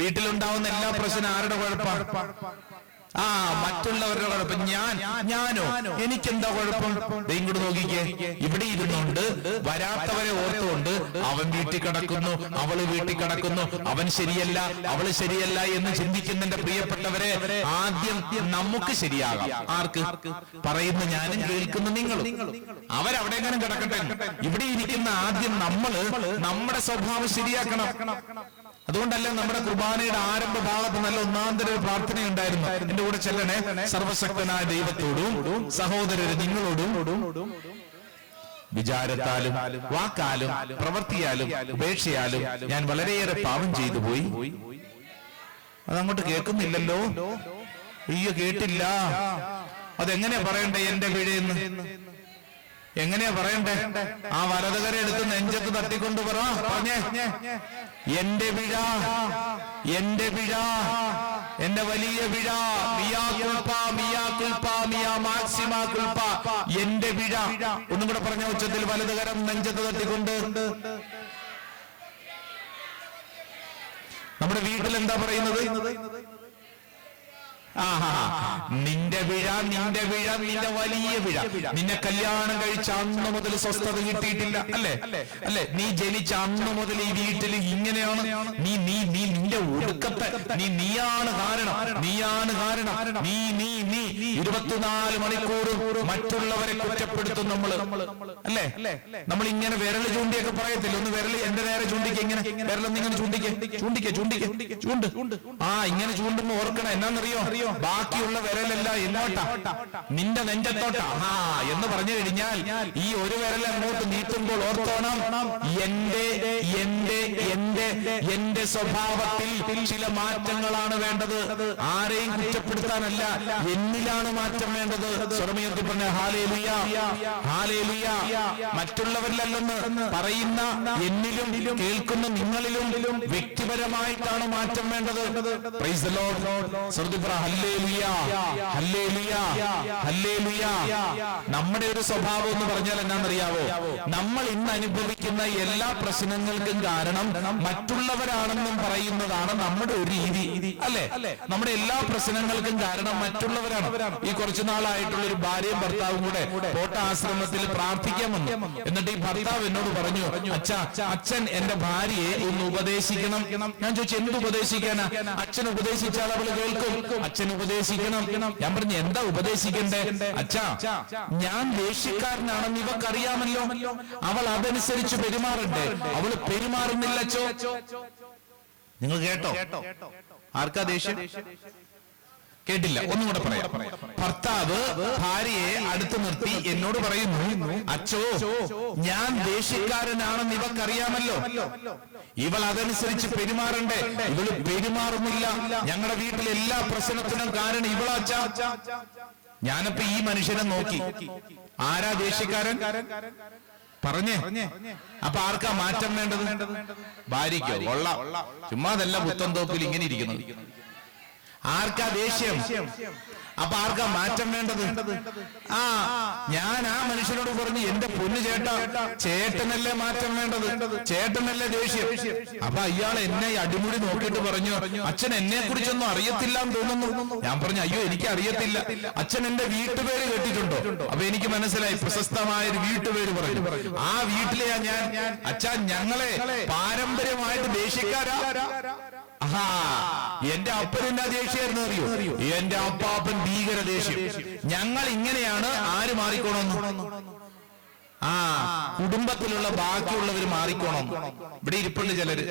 വീട്ടിലുണ്ടാവുന്ന എല്ലാ പ്രശ്നം ആരുടെ കുഴപ്പം? മറ്റുള്ളവരുടെ കുഴപ്പം. ഞാനോ? എനിക്കെന്താ കുഴപ്പം? ഇങ്ങോട്ട് നോക്കിക്കേ. ഇവിടെ ഇരുന്നുകൊണ്ട് വരാത്തവരെ ഓർത്തുകൊണ്ട് അവൻ വീട്ടിൽ കിടക്കുന്നു, അവള് വീട്ടിൽ കിടക്കുന്നു, അവൻ ശരിയല്ല, അവള് ശരിയല്ല എന്ന് ചിന്തിക്കുന്നതിന്റെ പ്രിയപ്പെട്ടവരെ, ആദ്യം നമുക്ക് ശരിയാകാം. ആർക്ക്? പറയുന്ന ഞാനും കേൾക്കുന്ന നിങ്ങളും. അവരവിടെയെങ്കിലും കിടക്കട്ടെ. ഇവിടെ ഇരിക്കുന്ന ആദ്യം നമ്മുടെ സ്വഭാവം ശരിയാക്കണം. അതുകൊണ്ടല്ല നമ്മുടെ കുർബാനയുടെ ആരംഭ ഭാഗത്ത് നല്ല ഒന്നാന്തര പ്രാർത്ഥനയുണ്ടായിരുന്നു. എന്റെ കൂടെ ചെല്ലണേ. സർവശക്തനായ ദൈവത്തോടും സഹോദരരെ നിങ്ങളോടും വിചാരത്താലും വാക്കാലും പ്രവൃത്തിയാലും ഉപേക്ഷയാലും ഞാൻ വളരെയേറെ പാപം ചെയ്തു പോയി. അതങ്ങോട്ട് കേൾക്കുന്നില്ലല്ലോ. അയ്യോ കേട്ടില്ല. അതെങ്ങനെയാ പറയണ്ടേ എന്റെ പിഴയെന്ന്? എങ്ങനെയാ പറയണ്ടേ? വലതുകര എടുത്ത് നെഞ്ചത്ത് തട്ടിക്കൊണ്ട് പറഞ്ഞേ, എന്റെ പിഴ, എന്റെ പിഴ, എന്റെ വലിയ പിഴ, മിയാ കുൽപ്പ, മിയാ കുൽപ്പ, മിയാ മാക്സിമാ കുൽപ്പ, എന്റെ പിഴ. ഒന്നും കൂടെ പറഞ്ഞ ഉച്ചത്തിൽ വലതുകരം നെഞ്ചത്ത് തട്ടിക്കൊണ്ട്. നമ്മുടെ വീട്ടിൽ എന്താ പറയുന്നത്? നിന്റെ പിഴ, നിന്റെ പിഴ, നിന്റെ വലിയ പിഴ. നിന്നെ കല്യാണം കഴിച്ച അന്ന് മുതൽ സ്വസ്ഥത കിട്ടിയിട്ടില്ല, അല്ലേ? നീ ജനിച്ച അന്ന് മുതൽ ഈ വീട്ടിൽ ഇങ്ങനെയാണ്. നിന്റെ ഒടുക്കത്തെ നീയാണ് കാരണം. നീ 24 മണിക്കൂറും മറ്റുള്ളവരെ കുറ്റപ്പെടുത്തും നമ്മള്, അല്ലേ? നമ്മൾ ഇങ്ങനെ വിരൽ ചൂണ്ടിയൊക്കെ പറയത്തില്ല. ഒന്ന് വിരൽ എന്റെ നേരെ ചൂണ്ടിക്ക്, ഇങ്ങനെ വിരലൊന്നിങ്ങനെ ചൂണ്ടിക്ക്. ഇങ്ങനെ ചൂണ്ടുമ്പോ ഓർക്കണം എന്നാന്നറിയോ? ബാക്കിയുള്ള വിരലെല്ലാം എങ്ങോട്ടാ? നിന്റെ നെഞ്ചത്തോട്ടാ. എന്ന് പറഞ്ഞു കഴിഞ്ഞാൽ ഈ ഒരു വിരൽ അങ്ങോട്ട് നീട്ടുമ്പോൾ ഓർത്തോണം, എന്റെ സ്വഭാവത്തിൽ ചില മാറ്റങ്ങളാണ് വേണ്ടത്. ആരെയും കുറ്റപ്പെടുത്താനല്ല, എന്നിലാണ് മാറ്റം വേണ്ടത്. സ്വരമയത്തിൽ പറഞ്ഞ ഹല്ലേലൂയ, ഹല്ലേലൂയ. മറ്റുള്ളവരിലല്ലെന്ന് പറയുന്ന എന്നിലും കേൾക്കുന്ന നിങ്ങളിലും വ്യക്തിപരമായിട്ടാണ് മാറ്റം വേണ്ടത്. Price the Lord. Hallelujah, hallelujah, hallelujah. നമ്മുടെ ഒരു സ്വഭാവം എന്ന് പറഞ്ഞാൽ എന്നാണെന്നറിയാവോ? നമ്മൾ ഇന്ന് അനുഭവിക്കുന്ന എല്ലാ പ്രശ്നങ്ങൾക്കും കാരണം മറ്റുള്ളവരാണെന്നും പറയുന്നതാണ് നമ്മുടെ ഒരു രീതി, അല്ലെ? നമ്മുടെ എല്ലാ പ്രശ്നങ്ങൾക്കും കാരണം മറ്റുള്ളവരാണ്. ഈ കുറച്ചു നാളായിട്ടുള്ള ഒരു ഭാര്യയും ഭർത്താവും കൂടെ കോട്ട ആശ്രമത്തിൽ പ്രാർത്ഥിക്കാൻ വന്നു. എന്നിട്ട് ഈ ഭർത്താവ് എന്നോട് പറഞ്ഞു, അച്ഛൻ എന്റെ ഭാര്യയെ ഒന്ന് ഉപദേശിക്കണം. ഞാൻ ചോദിച്ചു, എന്ത് ഉപദേശിക്കാനാ? അച്ഛൻ ഉപദേശിച്ചാൽ അവള് കേൾക്കും. അച്ഛൻ ഉപദേശിക്കണം. ഞാൻ പറഞ്ഞു, എന്താ ഉപദേശിക്കണ്ടേ? അച്ഛാ, ഞാൻ ദേഷ്യക്കാരനാണെന്ന് ഇവക്കറിയാമല്ലോ. അവൾ അതനുസരിച്ച് പെരുമാറണ്ടേ? അവള് പെരുമാറുന്നില്ലച്ചോ. നിങ്ങൾ കേട്ടോ? ആർക്കാ ദേഷ്യം? കേട്ടില്ല, ഒന്നും കൂടെ പറയാം. ഭർത്താവ് ഭാര്യയെ അടുത്ത് നിർത്തി എന്നോട് പറയുന്നു, അച്ചോ ഞാൻ ദേഷ്യക്കാരനാണെന്ന് ഇവക്കറിയാമല്ലോ, ഇവൾ അതനുസരിച്ച് പെരുമാറണ്ടേ, ഇവള് പെരുമാറുന്നില്ല, ഞങ്ങളുടെ വീട്ടിലെ എല്ലാ പ്രശ്നത്തിനും കാരണം ഇവളാച്ചാ. ഞാനപ്പോ ഈ മനുഷ്യനെ നോക്കി, ആരാ ദേഷ്യക്കാരൻ പറഞ്ഞേ? അപ്പൊ ആർക്കാ മാറ്റം വേണ്ടത്? ഭാര്യയ്ക്കോ? കൊള്ളാം, ചുമ്മാതല്ല പുത്തൻ തോപ്പിൽ ഇങ്ങനെ ഇരിക്കുന്നത്. ആർക്കാ ദേഷ്യം? അപ്പൊ ആർക്കാ മാറ്റം വേണ്ടത്? ഞാൻ ആ മനുഷ്യനോട് പറഞ്ഞു, എന്റെ പൊന്നു ചേട്ടാ, ചേട്ടനല്ലേ മാറ്റം വേണ്ടത്, ചേട്ടനല്ലേ ദേഷ്യം. അപ്പൊ അയാൾ എന്നെ അടിമുടി നോക്കിയിട്ട് പറഞ്ഞു, അച്ഛൻ എന്നെ കുറിച്ചൊന്നും അറിയത്തില്ല എന്ന് തോന്നുന്നു. ഞാൻ പറഞ്ഞു, അയ്യോ എനിക്ക് അറിയത്തില്ല, അച്ഛൻ എന്റെ വീട്ടുപേര് കേട്ടിട്ടുണ്ടോ? അപ്പൊ എനിക്ക് മനസ്സിലായി, പ്രശസ്തമായ ഒരു വീട്ടുപേര് പറഞ്ഞു. ആ വീട്ടിലെയാ ഞാൻ. അച്ഛാ, ഞങ്ങളെ പാരമ്പര്യമായിട്ട് ദേഷ്യക്കാരാ. എന്റെ അപ്പൻ എന്നാ ദേഷ്യായിരുന്നു അറിയോ? എന്റെ അപ്പാപ്പൻ ഭീകര ദേഷ്യം. ഞങ്ങൾ ഇങ്ങനെയാണ്. ആര് മാറിക്കോണമെന്ന്? കുടുംബത്തിലുള്ള ബാക്കിയുള്ളവർ മാറിക്കോണം. ഇവിടെ ഇരിപ്പുണ്ട് ചിലര്.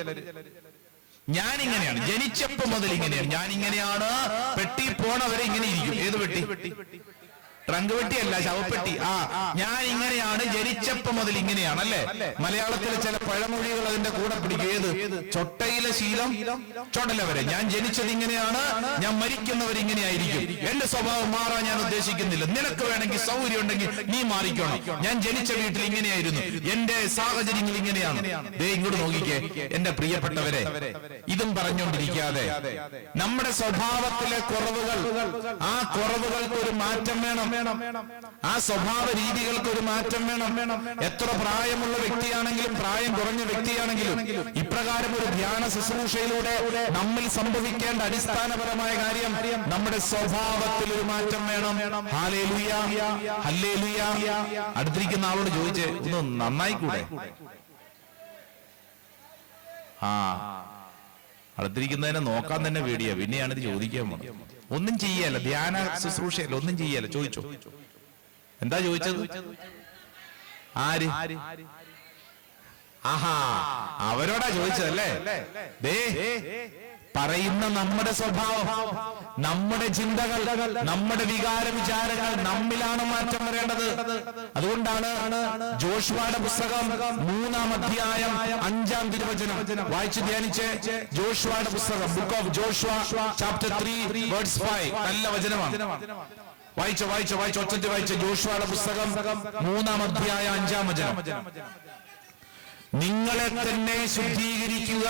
ഞാനിങ്ങനെയാണ്, ജനിച്ചപ്പോ മുതൽ ഇങ്ങനെയാണ്, ഞാനിങ്ങനെയാണ്. പെട്ടി പോണവരെ ഇങ്ങനെ ഇരിക്കും. ഏത് പെട്ടി? ട്രങ്ക് പെട്ടിയല്ല, ശവപ്പെട്ടി. ഞാൻ ഇങ്ങനെയാണ്, ജനിച്ചപ്പോ മുതൽ ഇങ്ങനെയാണ് അല്ലേ? മലയാളത്തിലെ ചില പഴമൊഴികൾ അതിന്റെ കൂടെ പിടിക്കും. ഏത്? ചൊട്ടയിലെ ശീലം ചൊടല വരെ. ഞാൻ ജനിച്ചത് ഇങ്ങനെയാണ്, ഞാൻ മരിക്കുന്നവർ ഇങ്ങനെയായിരിക്കും. എന്റെ സ്വഭാവം മാറാൻ ഞാൻ ഉദ്ദേശിക്കുന്നില്ല. നിനക്ക് വേണമെങ്കിൽ സൗകര്യം ഉണ്ടെങ്കിൽ നീ മാറിക്കണം. ഞാൻ ജനിച്ച വീട്ടിൽ ഇങ്ങനെയായിരുന്നു, എന്റെ സാഹചര്യങ്ങൾ ഇങ്ങനെയാണ്. ദേ ഇങ്ങോട്ട് നോക്കിക്കേ എന്റെ പ്രിയപ്പെട്ടവരെ, ഇതും പറഞ്ഞുകൊണ്ടിരിക്കാതെ നമ്മുടെ സ്വഭാവത്തിലെ കുറവുകൾ, ആ കുറവുകൾക്ക് ഒരു മാറ്റം വേണം. ആ സ്വഭാവ രീതികൾക്ക് ഒരു മാറ്റം വേണം. എത്ര പ്രായമുള്ള വ്യക്തിയാണെങ്കിലും പ്രായം കുറഞ്ഞ വ്യക്തിയാണെങ്കിലും ഇപ്രകാരം ഒരു ധ്യാന ശുശ്രൂഷയിലൂടെ നമ്മിൽ സംഭവിക്കേണ്ട അടിസ്ഥാനപരമായ കാര്യം, നമ്മുടെ സ്വഭാവത്തിൽ ഒരു മാറ്റം വേണം. Hallelujah, hallelujah. അടുത്തിരിക്കുന്ന ആളോട് ചോദിച്ചേ, ഒന്ന് നന്നായിക്കൂടെ? അടുത്തിരിക്കുന്നതിനെ നോക്കാൻ തന്നെ പേടിയാ, പിന്നെയാണ് ഇത് ചോദിക്കാൻ പോകുന്നത്. ഒന്നും ചെയ്യല്ല, ധ്യാന ശുശ്രൂഷയല്ല, ഒന്നും ചെയ്യല്ല. ചോദിച്ചോ, എന്താ ചോദിച്ചത്? ആര്? അവരോടാ ചോദിച്ചതല്ലേ? ദേ പറയുന്ന നമ്മുടെ സ്വഭാവം, നമ്മുടെ ചിന്തകൾ, നമ്മുടെ വികാര വിചാരങ്ങൾ നമ്മിലാണ് മാറ്റം വരേണ്ടത്. അതുകൊണ്ടാണ് ജോഷുവയുടെ പുസ്തകം 3-ാം അധ്യായം 5-ാം തിരുവചനം വായിച്ചു ധ്യാനിച്ച്. ജോഷുവയുടെ പുസ്തകം, book of Joshua, chapter 3 verse 5. നല്ല വചനമാണ്. വായിച്ചോ, ഒച്ചത്തിൽ വായിച്ച. ജോഷുവയുടെ പുസ്തകം 3-ാം അധ്യായം 5-ാം വചനം. നിങ്ങളെ തന്നെ ശുദ്ധീകരിക്കുക,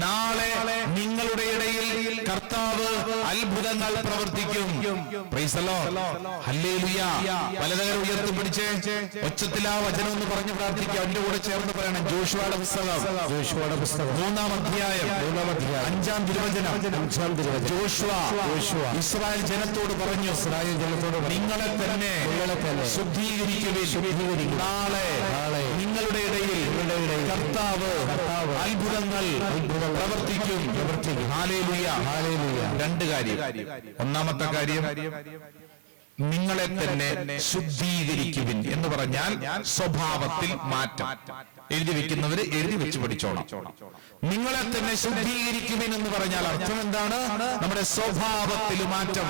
നാളെ നിങ്ങളുടെ ഇടയിൽ കർത്താവ് അത്ഭുതങ്ങൾ പ്രവർത്തിക്കും. Price the Lord, hallelujah. പലതരം ഉയർത്തിപ്പിടിച്ച് ഒച്ചത്തിൽ ആ വചനം ഒന്ന് പറഞ്ഞു പ്രാർത്ഥിക്കുക. എന്റെ കൂടെ ചേർന്ന് പറയണം. ജോഷുവയുടെ പുസ്തകം 3-ാം അധ്യായം 5-ാം തിരുവചനം. ജോഷുവ ഇസ്രായേൽ ജനത്തോട് പറഞ്ഞു, നിങ്ങളെ തന്നെ ശുദ്ധീകരിക്കുവിൻ, നാളെ നിങ്ങളുടെ ഇടയിൽ കർത്താവ് അത്ഭുതങ്ങൾ പ്രവർത്തിക്കും. ഹല്ലേലൂയ. രണ്ട് കാര്യം. ഒന്നാമത്തെ കാര്യം, നിങ്ങളെ തന്നെ ശുദ്ധീകരിക്കുവിൻ എന്ന് പറഞ്ഞാൽ സ്വഭാവത്തിൽ മാറ്റം. എഴുതി വെക്കുന്നവര് എഴുതി വെച്ച് പഠിച്ചോണം. നിങ്ങളെ തന്നെ ശുദ്ധീകരിക്കുവിൻ എന്ന് പറഞ്ഞാൽ അർത്ഥം എന്താണ്? നമ്മുടെ സ്വഭാവത്തിൽ മാറ്റം.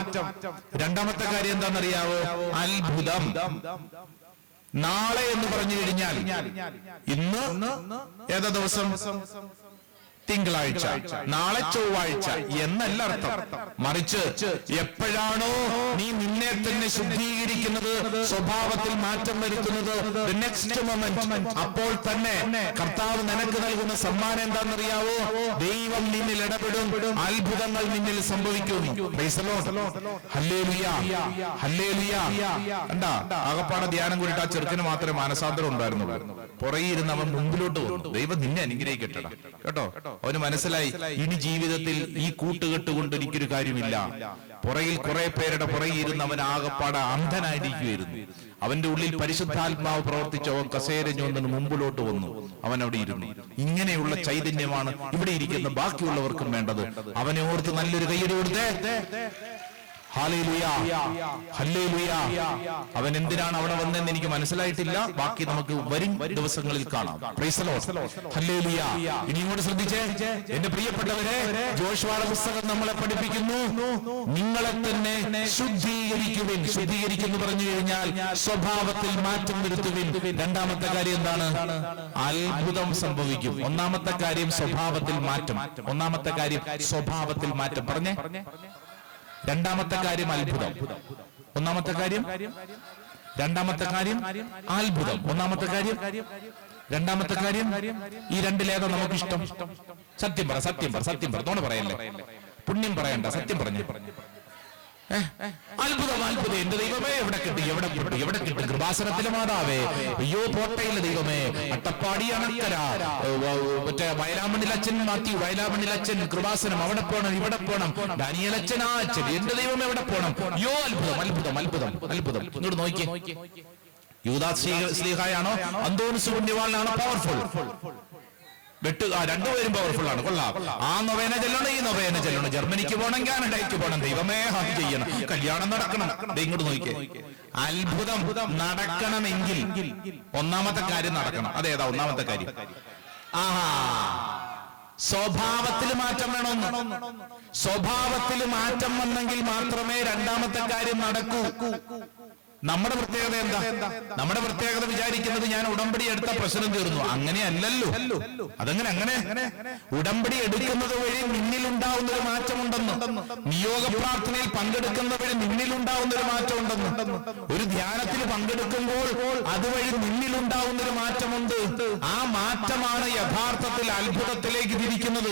രണ്ടാമത്തെ കാര്യം എന്താണെന്നറിയാവോ? അത്ഭുതം. നാളെ എന്ന് പറഞ്ഞു കഴിഞ്ഞാൽ ഇന്ന് ഏതാ ദിവസം? തിങ്കളാഴ്ച. നാളെ ചൊവ്വാഴ്ച എന്നല്ല അർത്ഥം. മറിച്ച് എപ്പോഴാണോ നീ നിന്നെ തന്നെ ശുദ്ധീകരിക്കുന്നത്, സ്വഭാവത്തിൽ മാറ്റം വരുത്തുന്നത്, the next moment, അപ്പോൾ തന്നെ കർത്താവ് നിനക്ക് നൽകുന്ന സമ്മാനം എന്താണെന്നറിയാവോ? ദൈവം നിന്നിൽ ഇടപെടും, അത്ഭുതങ്ങൾ നിന്നിൽ സംഭവിക്കുന്നു. Hallelujah, hallelujah. കണ്ടാ, ആകപ്പാടെ ധ്യാനം കൂടിയിട്ട് ആ ചെറുക്കിന് മാത്രമേ മാനസാന്തരം ഉണ്ടായിരുന്നുള്ളൂ. പുറകെ ഇരുന്ന് അവൻ മുമ്പിലോട്ട് വന്നു. ദൈവം നിന്നെ അനുഗ്രഹിക്കട്ടെ കേട്ടോ. അവന് മനസ്സിലായി, ഇനി ജീവിതത്തിൽ ഈ കൂട്ടുകെട്ട് കൊണ്ട് എനിക്കൊരു കാര്യമില്ല. പുറകിൽ കുറെ പേരുടെ പുറകെ ഇരുന്ന് അവൻ ആകപ്പാടെ അന്ധനായിരിക്കുമായിരുന്നു. അവന്റെ ഉള്ളിൽ പരിശുദ്ധാത്മാവ് പ്രവർത്തിച്ച് അവൻ കസേര ഞൊന്നിന് മുമ്പിലോട്ട് വന്നു. അവൻ അവിടെ ഇരുന്നു. ഇങ്ങനെയുള്ള ചൈതന്യമാണ് ഇവിടെ ഇരിക്കുന്ന ബാക്കിയുള്ളവർക്കും വേണ്ടത്. അവനെ ഓർത്ത് നല്ലൊരു കയ്യടി കൊടുത്തേ. Hallelujah, hallelujah. അവൻ എന്തിനാണ് അവിടെ വന്നതെന്ന് എനിക്ക് മനസ്സിലായിട്ടില്ല. ബാക്കി നമുക്ക് വരും ദിവസങ്ങളിൽ കാണാം. Price the Lord. ഹല്ലേലൂയ. ഇനി ഇങ്ങോട്ട് ശ്രദ്ധിച്ചേ എന്റെ പ്രിയപ്പെട്ടവരെ, ജോഷുവയുടെ പുസ്തകം നമ്മളെ പഠിപ്പിക്കുന്നു, നിങ്ങളെ തന്നെ ശുദ്ധീകരിക്കുവിൻ. ശുദ്ധീകരിക്കുന്നു പറഞ്ഞു കഴിഞ്ഞാൽ സ്വഭാവത്തിൽ മാറ്റം വരുത്തുവിൻ. രണ്ടാമത്തെ കാര്യം എന്താണ്? അത്ഭുതം സംഭവിക്കും. ഒന്നാമത്തെ കാര്യം സ്വഭാവത്തിൽ മാറ്റം. ഒന്നാമത്തെ കാര്യം സ്വഭാവത്തിൽ മാറ്റം. പറഞ്ഞേ. രണ്ടാമത്തെ കാര്യം അത്ഭുതം. ഒന്നാമത്തെ കാര്യം, രണ്ടാമത്തെ കാര്യം അത്ഭുതം. ഒന്നാമത്തെ കാര്യം, രണ്ടാമത്തെ കാര്യം. ഈ രണ്ടിലേതോ നമുക്കിഷ്ടം? സത്യം പറ, സത്യം പറ, സത്യം പറ. തോണ പറയല്ലേ, പുണ്യം പറയണ്ട, സത്യം പറഞ്ഞു. അത്ഭുതം, അത്ഭുതം. എന്റെ ദൈവമേ, എവിടെ കിട്ടി, എവിടെ കിട്ടി, എവിടെ കിട്ടി? കൃപാസനത്തിലെ മാതാവേ, അയ്യോ പോട്ടയിലെ ദൈവമേ, അട്ടപ്പാടി അണക്കര, മറ്റേ വയലാമണ്ണിലച്ഛൻ മാത്യു, വയലാമണ്ണിലച്ഛൻ കൃപാസനം, അവിടെ പോണം, ഇവിടെ പോണം, ഡാനിയലച്ഛൻ, ആ അച്ഛൻ, എന്റെ ദൈവമേ എവിടെ പോണം? അയ്യോ അത്ഭുതം, അത്ഭുതം, അത്ഭുതം, അത്ഭുതം. ഇങ്ങോട്ട് നോക്കിയേ. യൂദാസ് ശ്ലീഹായാണോ അന്തോണിസ് പുണ്യവാളനാണോ പവർഫുൾ? രണ്ടുപേരും പവർഫുൾ ആണ്. കൊള്ളാം. ആ നൊവേന ചെല്ലണം, ഈ നൊവേന ചെല്ലണം, ജർമ്മനിക്ക് പോകണം, കാനഡയ്ക്ക് പോകണം, ദൈവമേ ഹാം ചെയ്യണം, കല്യാണം നടക്കണം. ഇങ്ങോട്ട് നോക്കിയേ. അത്ഭുതം നടക്കണമെങ്കിൽ ഒന്നാമത്തെ കാര്യം നടക്കണം. അതേതാ ഒന്നാമത്തെ കാര്യം? ആഹാ, സ്വഭാവത്തിൽ മാറ്റം വേണമെന്ന്. സ്വഭാവത്തിൽ മാറ്റം വന്നെങ്കിൽ മാത്രമേ രണ്ടാമത്തെ കാര്യം നടക്കൂ. നമ്മുടെ പ്രത്യേകത എന്താ? നമ്മുടെ പ്രത്യേകത വിചാരിക്കുന്നത് ഞാൻ ഉടമ്പടി എടുത്ത പ്രശ്നം തീർന്നു. അങ്ങനെയല്ലല്ലോ. അതെങ്ങനെ? അങ്ങനെ ഉടമ്പടി എടുക്കുന്നത് വഴി നിന്നിലുണ്ടാവുന്ന ഒരു മാറ്റമുണ്ടെന്ന്, നിയോഗ പ്രാർത്ഥനയിൽ പങ്കെടുക്കുന്ന വഴി നിന്നിലുണ്ടാവുന്ന ഒരു മാറ്റമുണ്ടെന്ന്, ഒരു ധ്യാനത്തിൽ പങ്കെടുക്കുമ്പോൾ അതുവഴി നിന്നിലുണ്ടാവുന്ന ഒരു മാറ്റമുണ്ട്. ആ മാറ്റമാണ് യഥാർത്ഥത്തിൽ അത്ഭുതത്തിലേക്ക് തിരിക്കുന്നത്.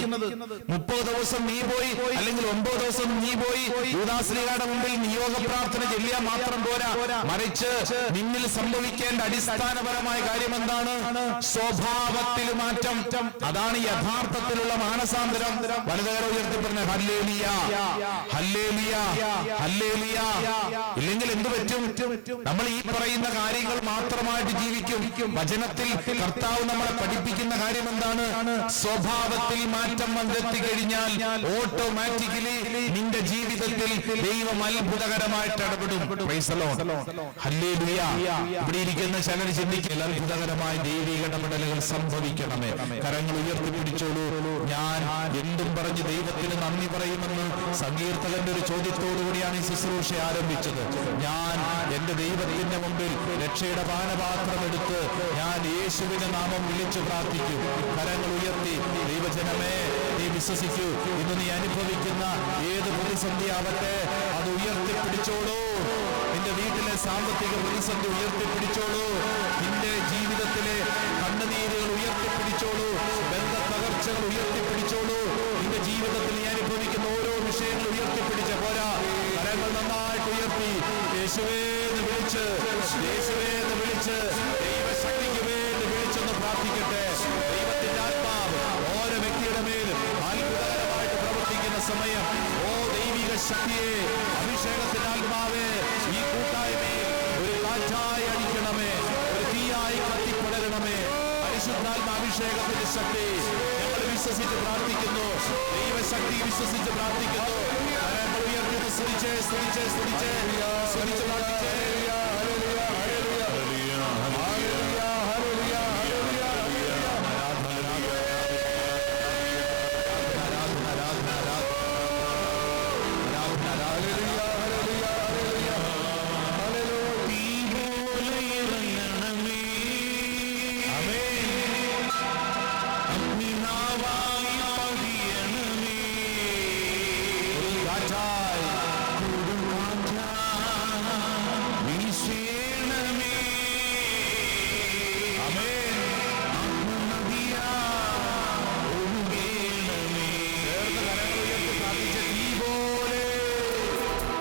30 ദിവസം നീ പോയി, അല്ലെങ്കിൽ 9 ദിവസം നീ പോയി യൂദാശ്ലീഹയുടെ മുമ്പിൽ നിയോഗ പ്രാർത്ഥന ചൊല്ലിയാൽ മാത്രം പോരാ, മറിച്ച് നിന്നിൽ സംഭവിക്കേണ്ട അടിസ്ഥാനപരമായ കാര്യം എന്താണ്? സ്വഭാവത്തിൽ മാറ്റം. അതാണ് യഥാർത്ഥത്തിലുള്ള മാനസാന്തരം. വലതുകര ഉയർത്തി പറഞ്ഞ ഹല്ലേലൂയ, ഹല്ലേലൂയ, ഹല്ലേലൂയ. ഇല്ലെങ്കിൽ എന്ത് പറ്റും? നമ്മൾ ഈ പറയുന്ന കാര്യങ്ങൾ മാത്രമായിട്ട് ജീവിക്കും. വചനത്തിൽ കർത്താവ് നമ്മളെ പഠിപ്പിക്കുന്ന കാര്യം എന്താണ്? സ്വഭാവത്തിൽ മാറ്റം വന്നെത്തി കഴിഞ്ഞാൽ ഓട്ടോമാറ്റിക്കലി നിന്റെ ജീവിതത്തിൽ ദൈവം അത്ഭുതകരമായിട്ട് ഇടപെടും. Price the Lord. ഹല്ലേലൂയ. ഇവിടെ ഇരിക്കുന്ന ചിലർ ചിന്തിക്കില്ല, അത്ഭുതകരമായ ദൈവിക ഇടപെടലുകൾ സംഭവിക്കണമേ. കരങ്ങൾ ഉയർത്തിപ്പിടിച്ചോളൂ. ഞാൻ എന്തും പറഞ്ഞ് ദൈവത്തിന് നന്ദി പറയുമെന്ന് സങ്കീർത്തകന്റെ ഒരു ചോദ്യത്തോടുകൂടിയാണ് ഈ ശുശ്രൂഷ ആരംഭിച്ചത്. ഞാൻ എന്റെ ദൈവത്തിന്റെ മുമ്പിൽ രക്ഷയുടെ പാനപാത്രം എടുത്ത് ഞാൻ യേശുവിന്റെ നാമം വിളിച്ചു പ്രാർത്ഥിക്കും. കരങ്ങൾ ഉയർത്തി. ദൈവജനമേ, നീ വിശ്വസിക്കൂ. ഇന്ന് നീ അനുഭവിക്കുന്ന ഏത് പ്രതിസന്ധി ആവട്ടെ, അത് ഉയർത്തിപ്പിടിച്ചോളൂ. നിന്റെ വീട്ടിലെ സാമ്പത്തിക പ്രതിസന്ധി ഉയർത്തിപ്പിടിച്ചോളൂ. നിന്റെ ജീവിതത്തിലെ കണ്ണുനീരുകൾ ഉയർത്തിപ്പിടിച്ചോളൂ. ബന്ധ തകർച്ചകൾ ഉയർത്തിപ്പിടിച്ചോളൂ. നിന്റെ ജീവിതത്തിൽ നീ അനുഭവിക്കുന്ന ഓരോ വിഷയങ്ങൾ ഉയർത്തിപ്പിടിച്ച പോരാ, കരങ്ങൾ നന്നായിട്ട് ഉയർത്തി യേശുവേന്ന് വിളിച്ച്, യേശുവേന്ന് വിളിച്ച്, ദൈവശക്തിക്ക് വേണ്ടി വിളിച്ചൊന്ന് പ്രാർത്ഥിക്കട്ടെ. ദൈവത്തിന്റെ ആത്മാവ് ഓരോ വ്യക്തിയുടെ മേൽ അത്ഭുതകരമായിട്ട് പ്രവർത്തിക്കുന്ന സമയം, ഓ ദൈവിക ശക്തിയെ, അഭിഷേകത്തിന്റെ ആത്മാവേ, ഈ കൂട്ടായ്മയിൽ ഒരു കാറ്റായി അടിക്കണമേ, ഒരു തീയായി കത്തിപ്പടരണമേ. പരിശുദ്ധാത്മാഭിഷേകത്തിന്റെ ശക്തി ഞങ്ങൾ വിശ്വസിച്ച് പ്രാർത്ഥിക്കുന്നു. ദൈവശക്തി വിശ്വസിച്ച് പ്രാർത്ഥിക്കുന്നു. ഉയർത്തി സ്തുതിച്ച് സ്തുതിച്ച് സ്തുതിച്ച്